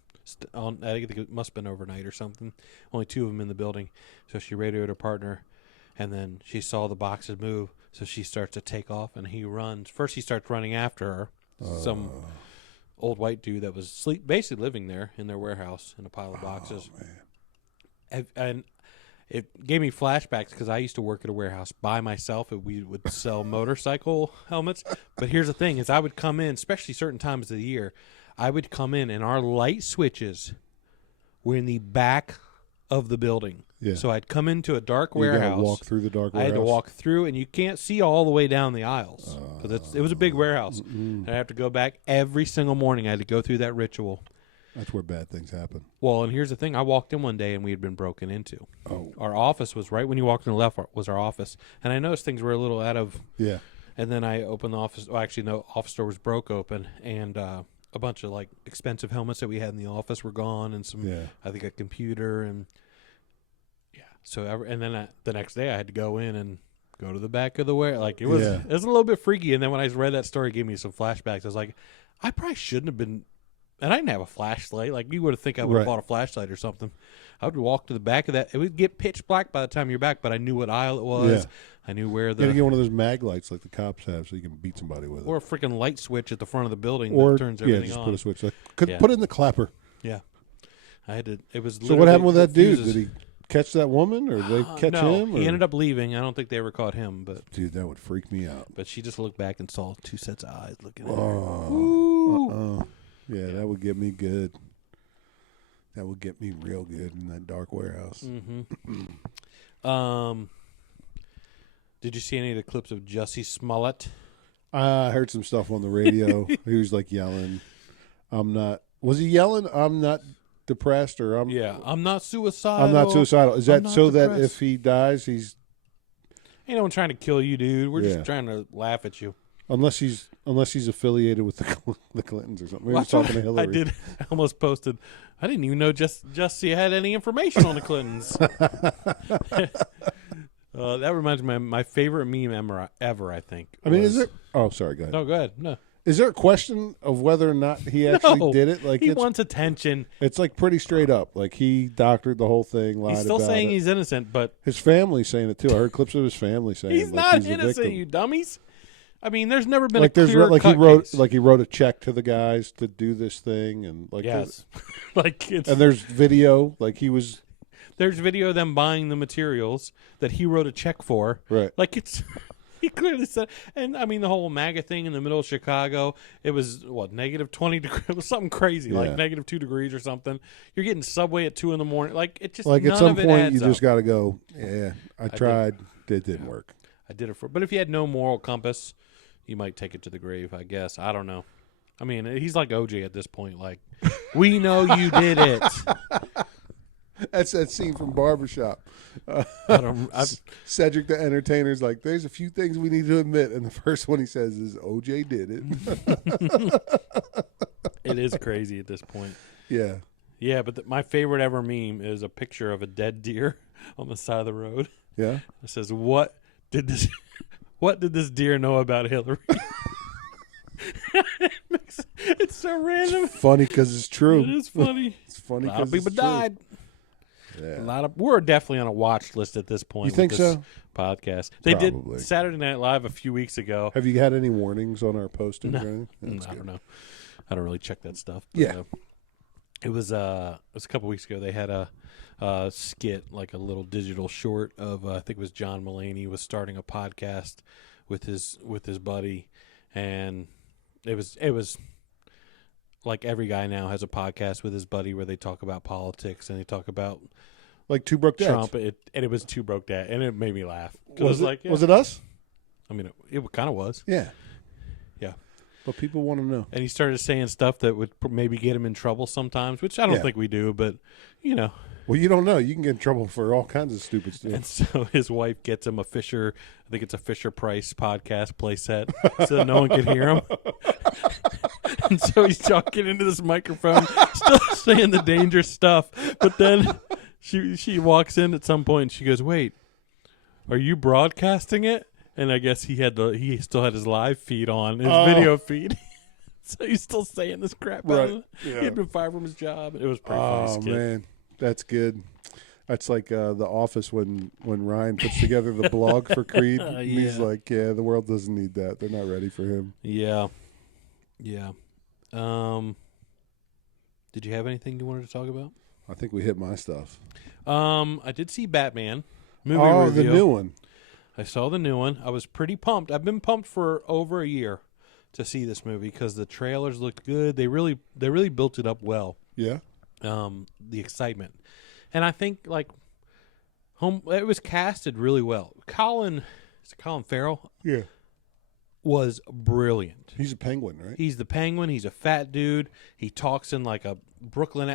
I think it must have been overnight or something. Only two of them in the building. So she radioed her partner, and then she saw the boxes move. So she starts to take off, and he runs. First, he starts running after her. Some old white dude that was basically living there in their warehouse in a pile of boxes. And it gave me flashbacks because I used to work at a warehouse by myself, and we would sell motorcycle helmets. But here's the thing: is I would come in, especially certain times of the year, I would come in, and our light switches were in the back of the building. Yeah. So I'd come into a dark warehouse. You gotta walk through the dark warehouse. I had to walk through, and you can't see all the way down the aisles because it was a big warehouse. And I have to go back every single morning. I had to go through that ritual. That's where bad things happen. Well, and here's the thing. I walked in one day, and we had been broken into. Oh. Our office was right when you walked in the left was our office. And I noticed things were a little out of... Yeah. And then I opened the office. Well, actually, no, office door was broke open, and a bunch of, like, expensive helmets that we had in the office were gone, and some, I think, a computer, and... So and then the next day I had to go in and go to the back of the warehouse. Like it was a little bit freaky. And then when I read that story, it gave me some flashbacks. I was like, I probably shouldn't have been. And I didn't have a flashlight. Like you would have think I would have bought a flashlight or something. I would walk to the back of that. It would get pitch black by the time you're back, but I knew what aisle it was. Yeah. I knew where You gotta get one of those mag lights like the cops have, so you can beat somebody with it. Or a freaking light switch at the front of the building or that turns everything just on. put a switch. Put it in the clapper. Yeah. I had to. It was. So what happened with that dude? refuses- Did he catch that woman, or did they catch no, him? he or- ended up leaving. I don't think they ever caught him, but Dude, that would freak me out. she just looked back and saw two sets of eyes looking at her. Oh, yeah, that would get me good. That would get me real good in that dark warehouse. Did you see any of the clips of Jussie Smollett? I heard some stuff on the radio. He was like yelling, "I'm not." Was he yelling? "I'm not depressed," or "I'm"? Yeah, I'm not suicidal. I'm not suicidal. Is that I'm not so that depressed. if he dies, he's Ain't no one trying to kill you, dude. We're Yeah. just trying to laugh at you. unless he's affiliated with the Clintons or something? Maybe he's talking to Hillary. I did. I almost posted. I didn't even know Jussie had any information on the Clintons. That reminds me of my favorite meme ever. I think. I mean, was- is there? Oh, sorry. Go ahead. No, go ahead. No, Is there a question of whether or not he actually No. did it? Like he it's wants attention. it's like pretty straight up. Like he doctored the whole thing, lied He's still about saying it. he's innocent, but His family's saying it too. I heard clips of his family saying he's like, not he's a innocent. victim. You dummies. I mean, there's never been Like a there's clear like cut he wrote case. like he wrote a check to the guys to do this thing, and like Yes, like it's and there's video like he was there's video of them buying the materials that he wrote a check for. right. Like it's he clearly said, and I mean the whole MAGA thing in the middle of Chicago. It was what -20 degrees. It was something crazy, Yeah. like -2 degrees or something. You're getting Subway at 2 a.m. Like it just Like none at some of it point adds you up. just got to go. Yeah, I tried. It didn't work. I did it for, but if you had no moral compass, you might take it to the grave. I guess I don't know. I mean, he's like OJ at this point. Like, we know you did it. That's that scene from Barbershop. Cedric the Entertainer's like, there's a few things we need to admit, and the first one he says is OJ did it. It is crazy at this point. Yeah. Yeah, but my favorite ever meme is a picture of a dead deer on the side of the road. Yeah. It says, "What did this deer know about Hillary?" It's so random. Funny because it's true. It is funny. It's funny A lot of because people died. Yeah. We're definitely on a watch list at this point. You think with this so? Podcast. They Probably. did Saturday Night Live a few weeks ago. Have you had any warnings on our postings or anything? I That's good. don't know. I don't really check that stuff. But, Yeah. it was a couple weeks ago. They had a skit, like a little digital short of I think it was John Mulaney was starting a podcast with his buddy, and it was like every guy now has a podcast with his buddy where they talk about politics and they talk about Like Two Broke Dads. Trump. It was Two Broke Dad, and it made me laugh. 'Cause Was it, like, yeah. was it us? I mean, it kind of was. Yeah. Yeah. But people want to know. And he started saying stuff that would maybe get him in trouble sometimes, which I don't Yeah. think we do, but you know. Well, you don't know. You can get in trouble for all kinds of stupid stuff. And so his wife gets him a Fisher, I think it's a Fisher Price podcast playset, so that no one can hear him. And so he's talking into this microphone, still saying the dangerous stuff. But then she walks in at some point and she goes, "Wait, are you broadcasting it?" And I guess he still had his live feed on, his video feed. So he's still saying this crap. Right. He Yeah. had been fired from his job. It was pretty funny. Oh, skit. man. That's good. That's like The Office when Ryan puts together the blog for Creed. And he's Yeah. like, yeah, the world doesn't need that. They're not ready for him. Yeah. Did you have anything you wanted to talk about? I think we hit my stuff. I did see Batman movie Oh, review. the new one. I saw the new one. I was pretty pumped. I've been pumped for over a year to see this movie because the trailers looked good. They really built it up well. Yeah. The excitement, and I think it was casted really well. Colin Farrell Yeah. was brilliant. He's a penguin, right? He's the Penguin. He's a fat dude. He talks in like a Brooklyn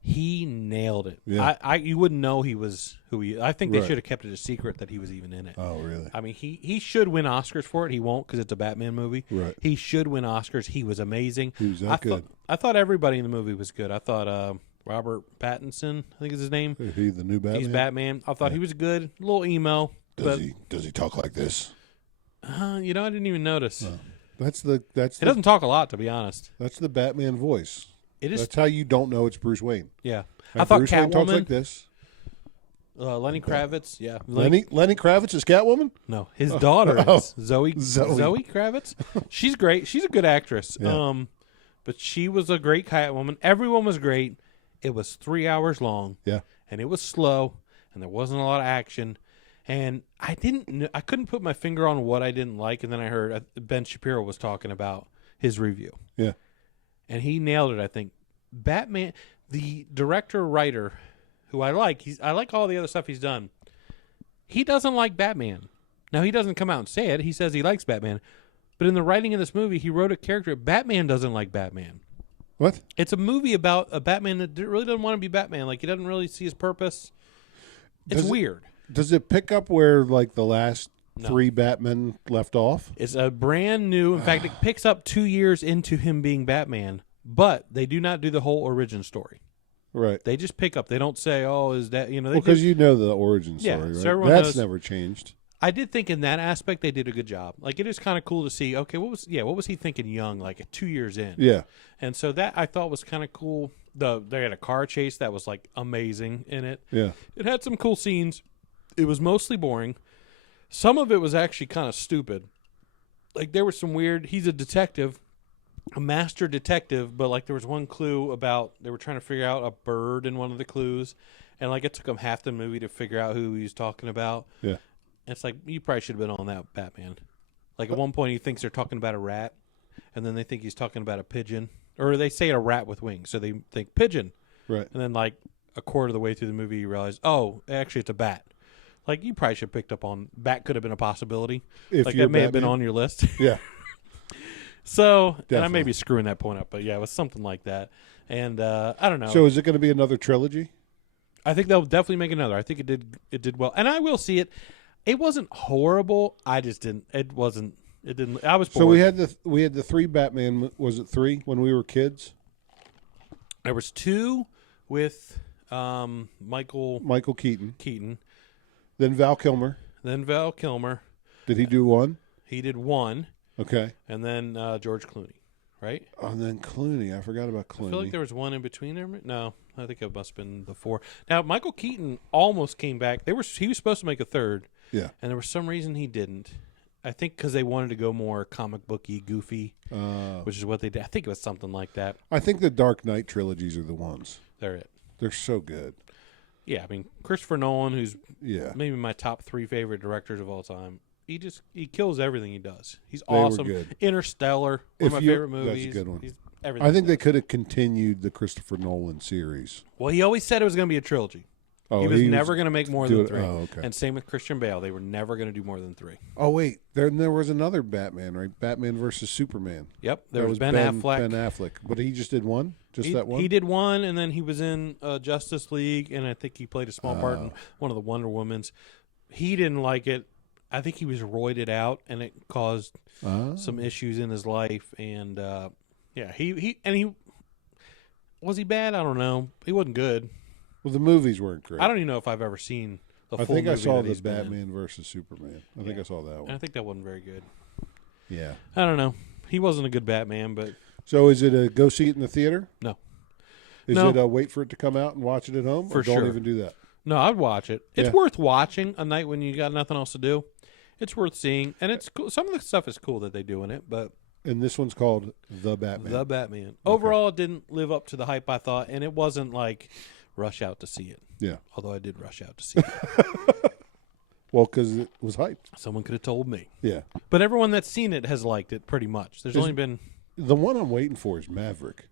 he nailed it. Yeah. You wouldn't know he was who he. I think they Right. should have kept it a secret that he was even in it. Oh, really? I mean, he should win Oscars for it. He won't because it's a Batman movie. Right. He should win Oscars. He was amazing. He was that good. I thought everybody in the movie was good. I thought Robert Pattinson, I think is his name. Is he the new Batman? He's Batman. I thought he was good. A little emo. Does he talk like this? I didn't even notice. That's He doesn't talk a lot, to be honest. That's the Batman voice. It is. That's how you don't know it's Bruce Wayne. Yeah. And I thought Bruce Wayne talks Catwoman. like this. Lenny Kravitz. Yeah. Lenny Kravitz is Catwoman? No, his daughter is Zoe Zoe. Kravitz. She's great. She's a good actress. Yeah. But she was a great Catwoman. Everyone was great, It was 3 hours long. Yeah. And it was slow, and there wasn't a lot of action. And I couldn't put my finger on what I didn't like, and then I heard Ben Shapiro was talking about his review. Yeah. And he nailed it, I think. Batman, the director-writer, who I like, I like all the other stuff he's done. He doesn't like Batman. Now, he doesn't come out and say it. He says he likes Batman. But in the writing of this movie, he wrote a character. Batman doesn't like Batman. What? It's a movie about a Batman that really doesn't want to be Batman. Like, he doesn't really see his purpose. It's weird. Does it pick up where, like, the last three Batmen left off? It's a brand new. In fact, it picks up 2 years into him being Batman. But they do not do the whole origin story. Right. They just pick up. They don't say, "Oh, is that?" You know. Because you know the origin story, right? So everyone That's knows. never changed. I did think in that aspect they did a good job. Like, it is kind of cool to see. Okay, what was he thinking young? Like 2 years in. Yeah. And so that I thought was kind of cool. They had a car chase that was like amazing in it. Yeah. It had some cool scenes. It was mostly boring. Some of it was actually kind of stupid. Like, there was some weird. He's a detective. A master detective, but like there was one clue about they were trying to figure out a bird in one of the clues, and like it took them half the movie to figure out who he was talking about. Yeah, and it's like you probably should have been on that Batman. Like at one point he thinks they're talking about a rat, and then they think he's talking about a pigeon, or they say a rat with wings, so they think pigeon. Right. And then like a quarter of the way through the movie you realize, oh, actually it's a bat. Like you probably should have picked up on bat could have been a possibility. If like you're that may have been Batman. on your list. Yeah. So, Definitely. and I may be screwing that point up, but yeah, it was something like that. And I don't know. So is it going to be another trilogy? I think they'll definitely make another. I think it did well. And I will see it. It wasn't horrible. I just didn't. It wasn't. It didn't. I was bored. So we had the three Batman. Was it three when we were kids? There was two with Michael Keaton. Then Val Kilmer. Then Val Kilmer. Did he do one? He did one. Okay. And then George Clooney, right? Oh, and then Clooney. I forgot about Clooney. I feel like there was one in between there. No, I think it must have been the four. Now, Michael Keaton almost came back. He was supposed to make a third. Yeah. And there was some reason he didn't. I think because they wanted to go more comic booky, goofy, which is what they did. I think it was something like that. I think the Dark Knight trilogies are the ones. They're it. They're so good. Yeah, I mean, Christopher Nolan, who's maybe my top three favorite directors of all time. He kills everything he does. He's They were awesome. good. Interstellar, one of my favorite movies. That's a good one. He's everything. I think they could have continued the Christopher Nolan series. Well, he always said it was going to be a trilogy. Oh, he was never going to make more than three. Oh, okay. And same with Christian Bale. They were never going to do more than three. Oh, wait. There was another Batman, right? Batman versus Superman. Yep. There That was Ben Affleck. Ben Affleck. But he just did one? That one? He did one, and then he was in Justice League, and I think he played a small part in one of the Wonder Womans. He didn't like it. I think he was roided out, and it caused some issues in his life. And he was he bad? I don't know. He wasn't good. Well, the movies weren't great. I don't even know if I've ever seen the full movie. I think I saw that the he's been in. Batman versus Superman. I think I saw that And one. I think that wasn't very good. Yeah. I don't know. He wasn't a good Batman, but So is it a go see it in the theater? no. Is No. it a wait for it to come out and watch it at home? For or don't sure. even do that? No, I'd watch it. It's Yeah. worth watching a night when you got nothing else to do. It's worth seeing, and it's cool. Some of the stuff is cool that they do in it, but And this one's called The Batman. The Batman. Overall, it didn't live up to the hype I thought, and it wasn't like rush out to see it. Yeah. Although I did rush out to see it. Well, because it was hyped. Someone could have told me. Yeah. But everyone that's seen it has liked it pretty much. There's only been... The one I'm waiting for is Maverick.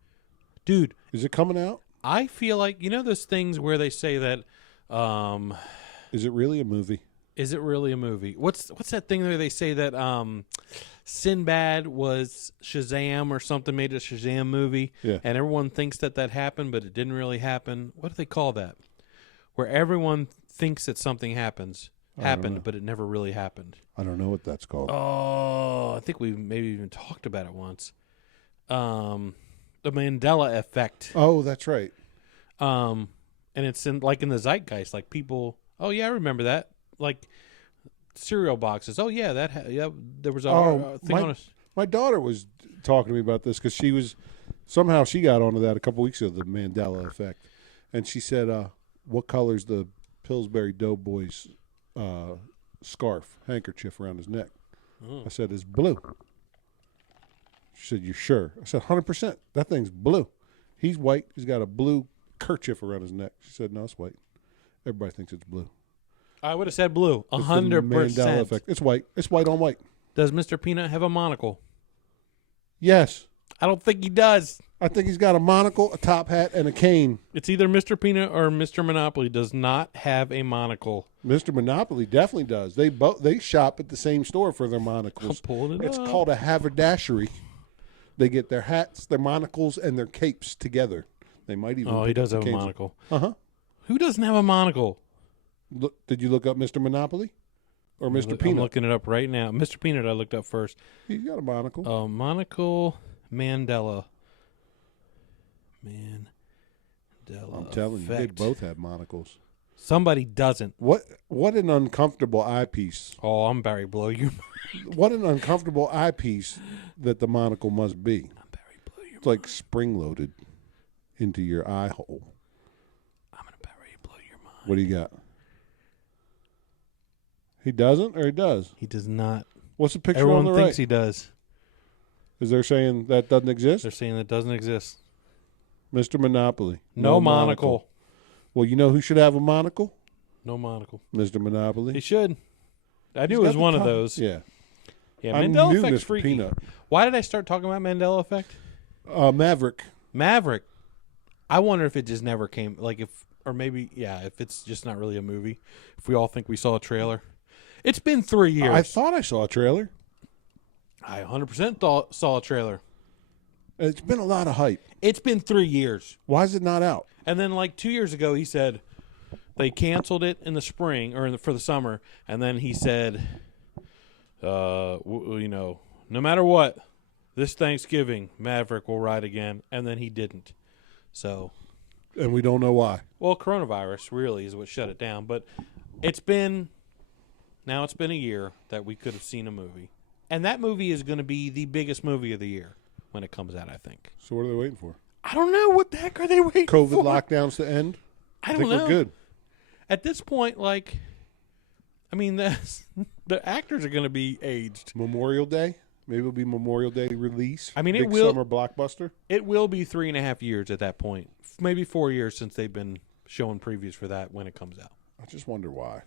Dude, Is it coming out? I feel like, you know those things where they say that, Is it really a movie? is it really a movie? What's that thing where they say that Sinbad was Shazam or something, made a Shazam movie, Yeah. and everyone thinks that happened, but it didn't really happen? What do they call that? Where everyone thinks that something happened, but it never really happened. I don't know what that's called. Oh, I think we maybe even talked about it once. The Mandela effect. Oh, that's right. And it's in the zeitgeist. Like people, oh yeah, I remember that. Like cereal boxes. Oh yeah, there was a thing on us. My daughter was talking to me about this because she got onto that a couple weeks ago, the Mandela effect, and she said, "What color's the Pillsbury Doughboy's handkerchief around his neck?" I said, "It's blue." She said, "You sure?" I said, 100%. That thing's blue. He's white. He's got a blue kerchief around his neck. She said, no, it's white. Everybody thinks it's blue. I would have said blue. It's the 100%. Mandela effect. It's white. It's white on white. Does Mr. Peanut have a monocle? Yes. I don't think he does. I think he's got a monocle, a top hat, and a cane. It's either Mr. Peanut or Mr. Monopoly does not have a monocle. Mr. Monopoly definitely does. They shop at the same store for their monocles. I'm pulling it It's up. called a haberdashery. They get their hats, their monocles, and their capes together. They might even. Oh, he does have a monocle. Uh-huh. Who doesn't have a monocle? Did you look up Mr. Monopoly or Mr. I'm Peanut? looking it up right now. Mr. Peanut I looked up first. He's got a monocle. Monocle Mandela. I'm telling you, they both have monocles. Somebody doesn't. What an uncomfortable eyepiece. Oh, I'm Barry Blow you. What an uncomfortable eyepiece that the monocle must be. I'm Barry Blow you. It's like spring-loaded into your eye hole. I'm going to Barry Blow your mind. What do you got? He doesn't or he does? He does not. What's the picture Everyone on the thinks right? he does. Is there saying that doesn't exist? They're saying that doesn't exist. Mr. Monopoly. No monocle. Well, you know who should have a monocle? No monocle. Mr. Monopoly. He should. I knew He's it was got one the of top. those. Yeah. Yeah, I Mandela knew Effect's Mr. freaky. Peanut. Why did I start talking about Mandela Effect? Maverick. Maverick. I wonder if it just never came, if it's just not really a movie. If we all think we saw a trailer. It's been 3 years. I thought I saw a trailer. I 100% saw a trailer. It's been a lot of hype. It's been 3 years. Why is it not out? And then 2 years ago, he said they canceled it in the spring or for the summer. And then he said, no matter what, this Thanksgiving, Maverick will ride again. And then he didn't. So. And we don't know why. Well, coronavirus really is what shut it down. But it's been a year that we could have seen a movie. And that movie is going to be the biggest movie of the year when it comes out, I think. So what are they waiting for? I don't know. What the heck are they waiting COVID for? lockdowns to end? I don't think know. We're good. At this point, the actors are going to be aged. Memorial Day? Maybe it'll be Memorial Day release. I mean, Big it will. Summer blockbuster? It will be 3.5 years at that point. Maybe 4 years since they've been showing previews for that when it comes out. I just wonder why.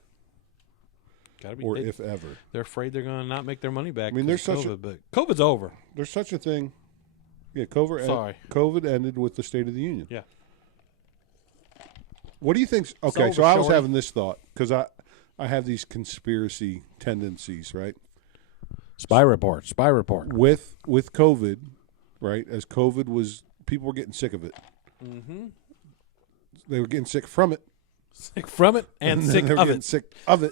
Gotta be. Or if ever. They're afraid they're going to not make their money back. I mean, there's such but COVID's over. There's such a thing. Yeah, COVID ended with the State of the Union. Yeah. What do you think? Okay, It's so over, I was shorty. having this thought because I have these conspiracy tendencies, right? Spy report. With COVID, right? As COVID was, people were getting sick of it. Mm-hmm. They were getting sick from it. Sick from it and then sick they were of getting it. sick of it.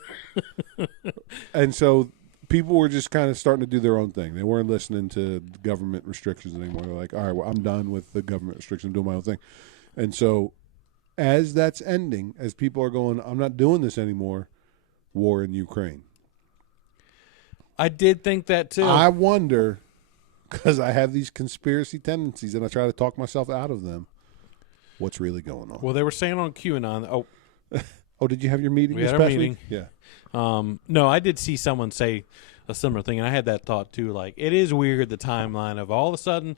And so people were just kind of starting to do their own thing. They weren't listening to government restrictions anymore. They're like, all right, well, I'm done with the government restrictions. I'm doing my own thing. And so as that's ending, as people are going, I'm not doing this anymore, war in Ukraine. I did think that too. I wonder, because I have these conspiracy tendencies and I try to talk myself out of them, what's really going on. Well, they were saying on QAnon. Oh, did you have your meeting? We had this our past meeting. week? Yeah. No, I did see someone say a similar thing, and I had that thought too. Like, it is weird the timeline of all of a sudden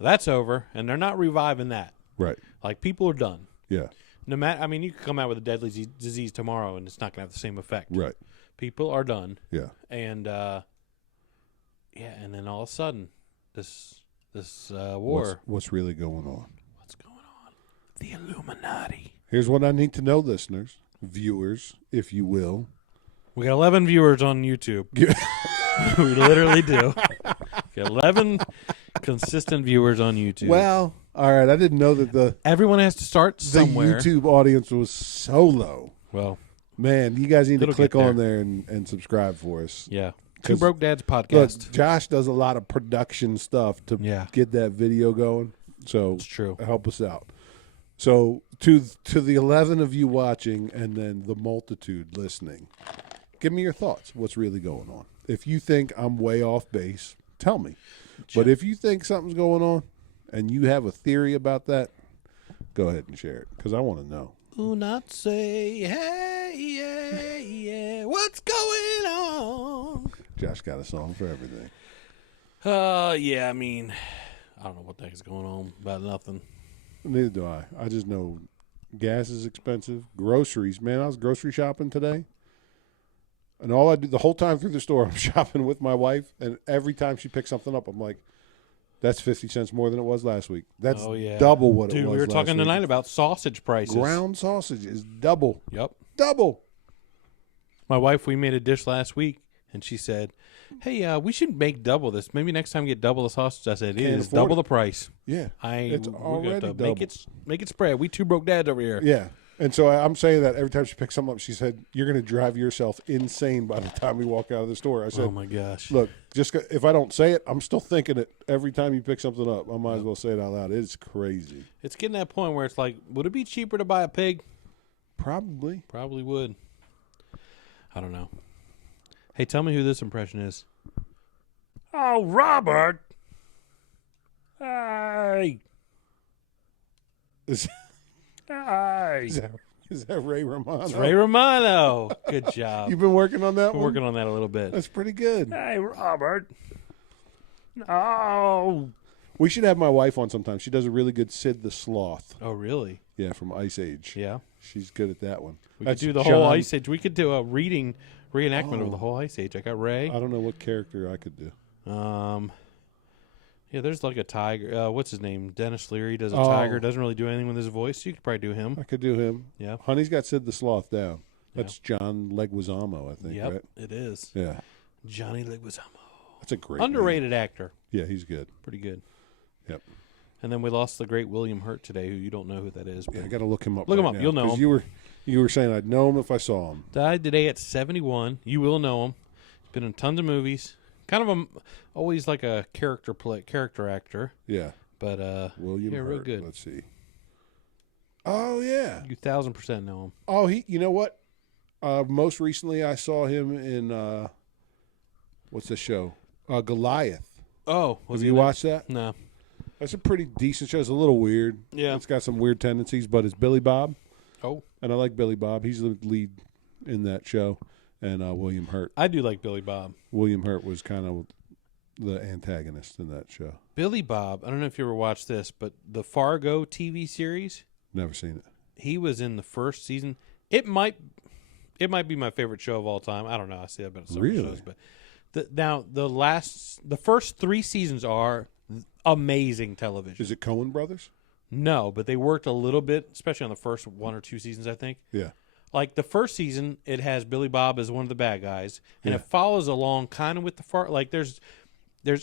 that's over, and they're not reviving that. Right. Like, people are done. Yeah. No matter, I mean, you could come out with a deadly disease tomorrow, and it's not going to have the same effect. Right. People are done. Yeah. And and then all of a sudden, this war. What's really going on? What's going on? The Illuminati. Here's what I need to know, listeners, viewers, if you will. We got 11 viewers on YouTube. We literally do. Got 11 consistent viewers on YouTube. Well, all right. I didn't know that everyone has to start somewhere. The YouTube audience was so low. Well, man, you guys need to it'll click get on there and subscribe for us. Yeah. 'Cause, Two Broke Dads podcast. Look, Josh does a lot of production stuff to get that video going. So it's true. Help us out. So to the 11 of you watching and then the multitude listening, give me your thoughts. What's really going on? If you think I'm way off base, tell me. But if you think something's going on and you have a theory about that, go ahead and share it because I want to know. Do not say, hey, yeah, what's going on? Josh got a song for everything. Yeah, I mean, I don't know what the heck's going on about nothing. Neither do I. I just know gas is expensive. Groceries, man. I was grocery shopping today. And all I do the whole time through the store, I'm shopping with my wife. And every time she picks something up, I'm like, that's 50 cents more than it was last week. That's double what it was Dude, we were last talking week. tonight about sausage prices. Ground sausage is double. Yep. Double. My wife, we made a dish last week, and she said, hey, we should make double this. Maybe next time we get double the sausage. I said, it Can't is afford double it. the price. Yeah. It's We're already gonna double. make it spread. We two broke dads over here. Yeah. And so I'm saying that every time she picks something up, she said, you're going to drive yourself insane by the time we walk out of the store. I said, Oh, my gosh. look, if I don't say it, I'm still thinking it every time you pick something up. I might as well say it out loud. It's crazy. It's getting to that point where it's like, would it be cheaper to buy a pig? Probably. Probably would. I don't know. Hey, tell me who this impression is. Oh, Robert. Hey. Is Hey. that Ray Romano? It's Ray Romano. Good job. You've been working on that Been one? working on that a little bit. That's pretty good. Hey, Robert. Oh. We should have my wife on sometime. She does a really good Sid the Sloth. Oh, really? Yeah, from Ice Age. Yeah. She's good at that one. We That's could do the John- whole Ice Age. We could do a reenactment of the whole Ice Age. I got Ray. I don't know what character I could do. Yeah, there's like a tiger. What's his name? Dennis Leary does a Oh. tiger. Doesn't really do anything with his voice. You could probably do him. I could do him. Yeah. Honey's got Sid the Sloth down. That's John Leguizamo, I think, Yep, right? it is. Yeah. Johnny Leguizamo. That's a great name. Underrated actor. Yeah, he's good. Pretty good. Yep. And then we lost the great William Hurt today, who you don't know who that is. But Yeah, I got to look him up. Look him right up. now, You'll know 'cause him. You were saying I'd know him if I saw him. Died today at 71. You will know him. He's been in tons of movies. Kind of always like a character actor. Yeah. But William yeah, Hurt. real good. Let's see. Oh yeah. You 1,000% know him. Oh, you know what? Most recently, I saw him in what's the show? Goliath. Oh, Have you watched that? No. That's a pretty decent show. It's a little weird. Yeah. It's got some weird tendencies, but it's Billy Bob, Oh, and I like Billy Bob. He's the lead in that show, and William Hurt. I do like Billy Bob. William Hurt was kind of the antagonist in that show. Billy Bob. I don't know if you ever watched this, but the Fargo TV series. Never seen it. He was in the first season. It might be my favorite show of all time. I don't know. I see I've been on several Really? shows, but the first 3 seasons are amazing television. Is it Coen Brothers? No, but they worked a little bit, especially on the first 1 or 2 seasons, I think. Yeah. Like the first season, it has Billy Bob as one of the bad guys, and Yeah. it follows along kind of with the like there's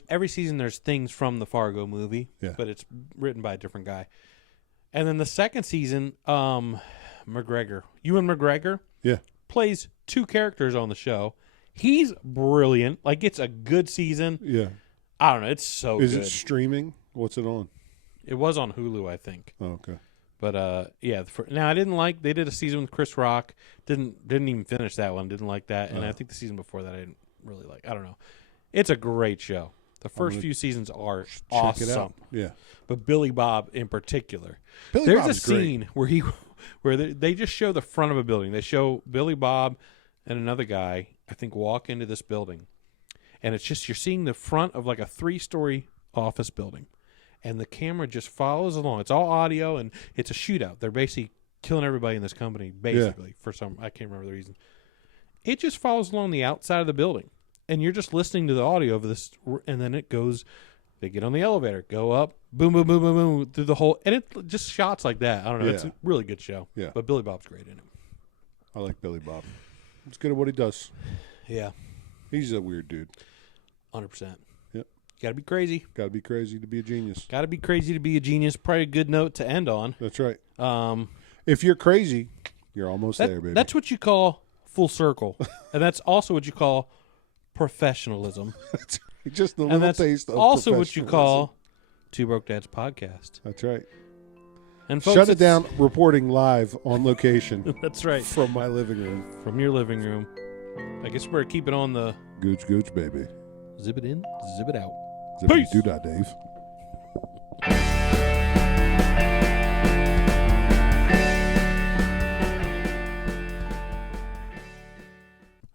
every season there's things from the Fargo movie, Yeah. but it's written by a different guy. And then the second season, Ewan McGregor Yeah. plays 2 characters on the show. He's brilliant. Like it's a good season. Yeah. I don't know. It's so Is good. it streaming? What's it on? It was on Hulu, I think. Oh, okay. But yeah. Now I didn't like. They did a season with Chris Rock. Didn't even finish that one. Didn't like that. And I think the season before that I didn't really like. I don't know. It's a great show. The first few seasons are awesome. Check it out. Yeah. But Billy Bob in particular. Billy There's Bob's a scene where they just show the front of a building. They show Billy Bob and another guy, I think, walk into this building. And it's just, you're seeing the front of like a 3-story office building. And the camera just follows along. It's all audio, and it's a shootout. They're basically killing everybody in this company, basically, for some, I can't remember the reason. It just follows along the outside of the building. And you're just listening to the audio of this, and then it goes, they get on the elevator, go up, boom, boom, boom, boom, boom, through the whole, and it just shots like that. I don't know. Yeah. It's a really good show. Yeah. But Billy Bob's great in it. I like Billy Bob. He's good at what he does. Yeah. He's a weird dude. 100%. Yep. You got to be crazy. Got to be crazy to be a genius. Got to be crazy to be a genius. Probably a good note to end on. That's right. Um, If you're crazy, you're almost there, baby. That's what you call full circle. And that's also what you call professionalism. That's just the And little that's taste of also what you professionalism. call Two Broke Dads Podcast. That's right. And folks, Shut it it's- down. Reporting live on location That's right. from my living room. From your living room. I guess we're keeping on the Gooch, gooch, baby. zip it in, zip it out. Zippity Peace. doo-dah, Dave.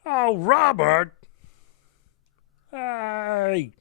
Oh, Robert. Hey.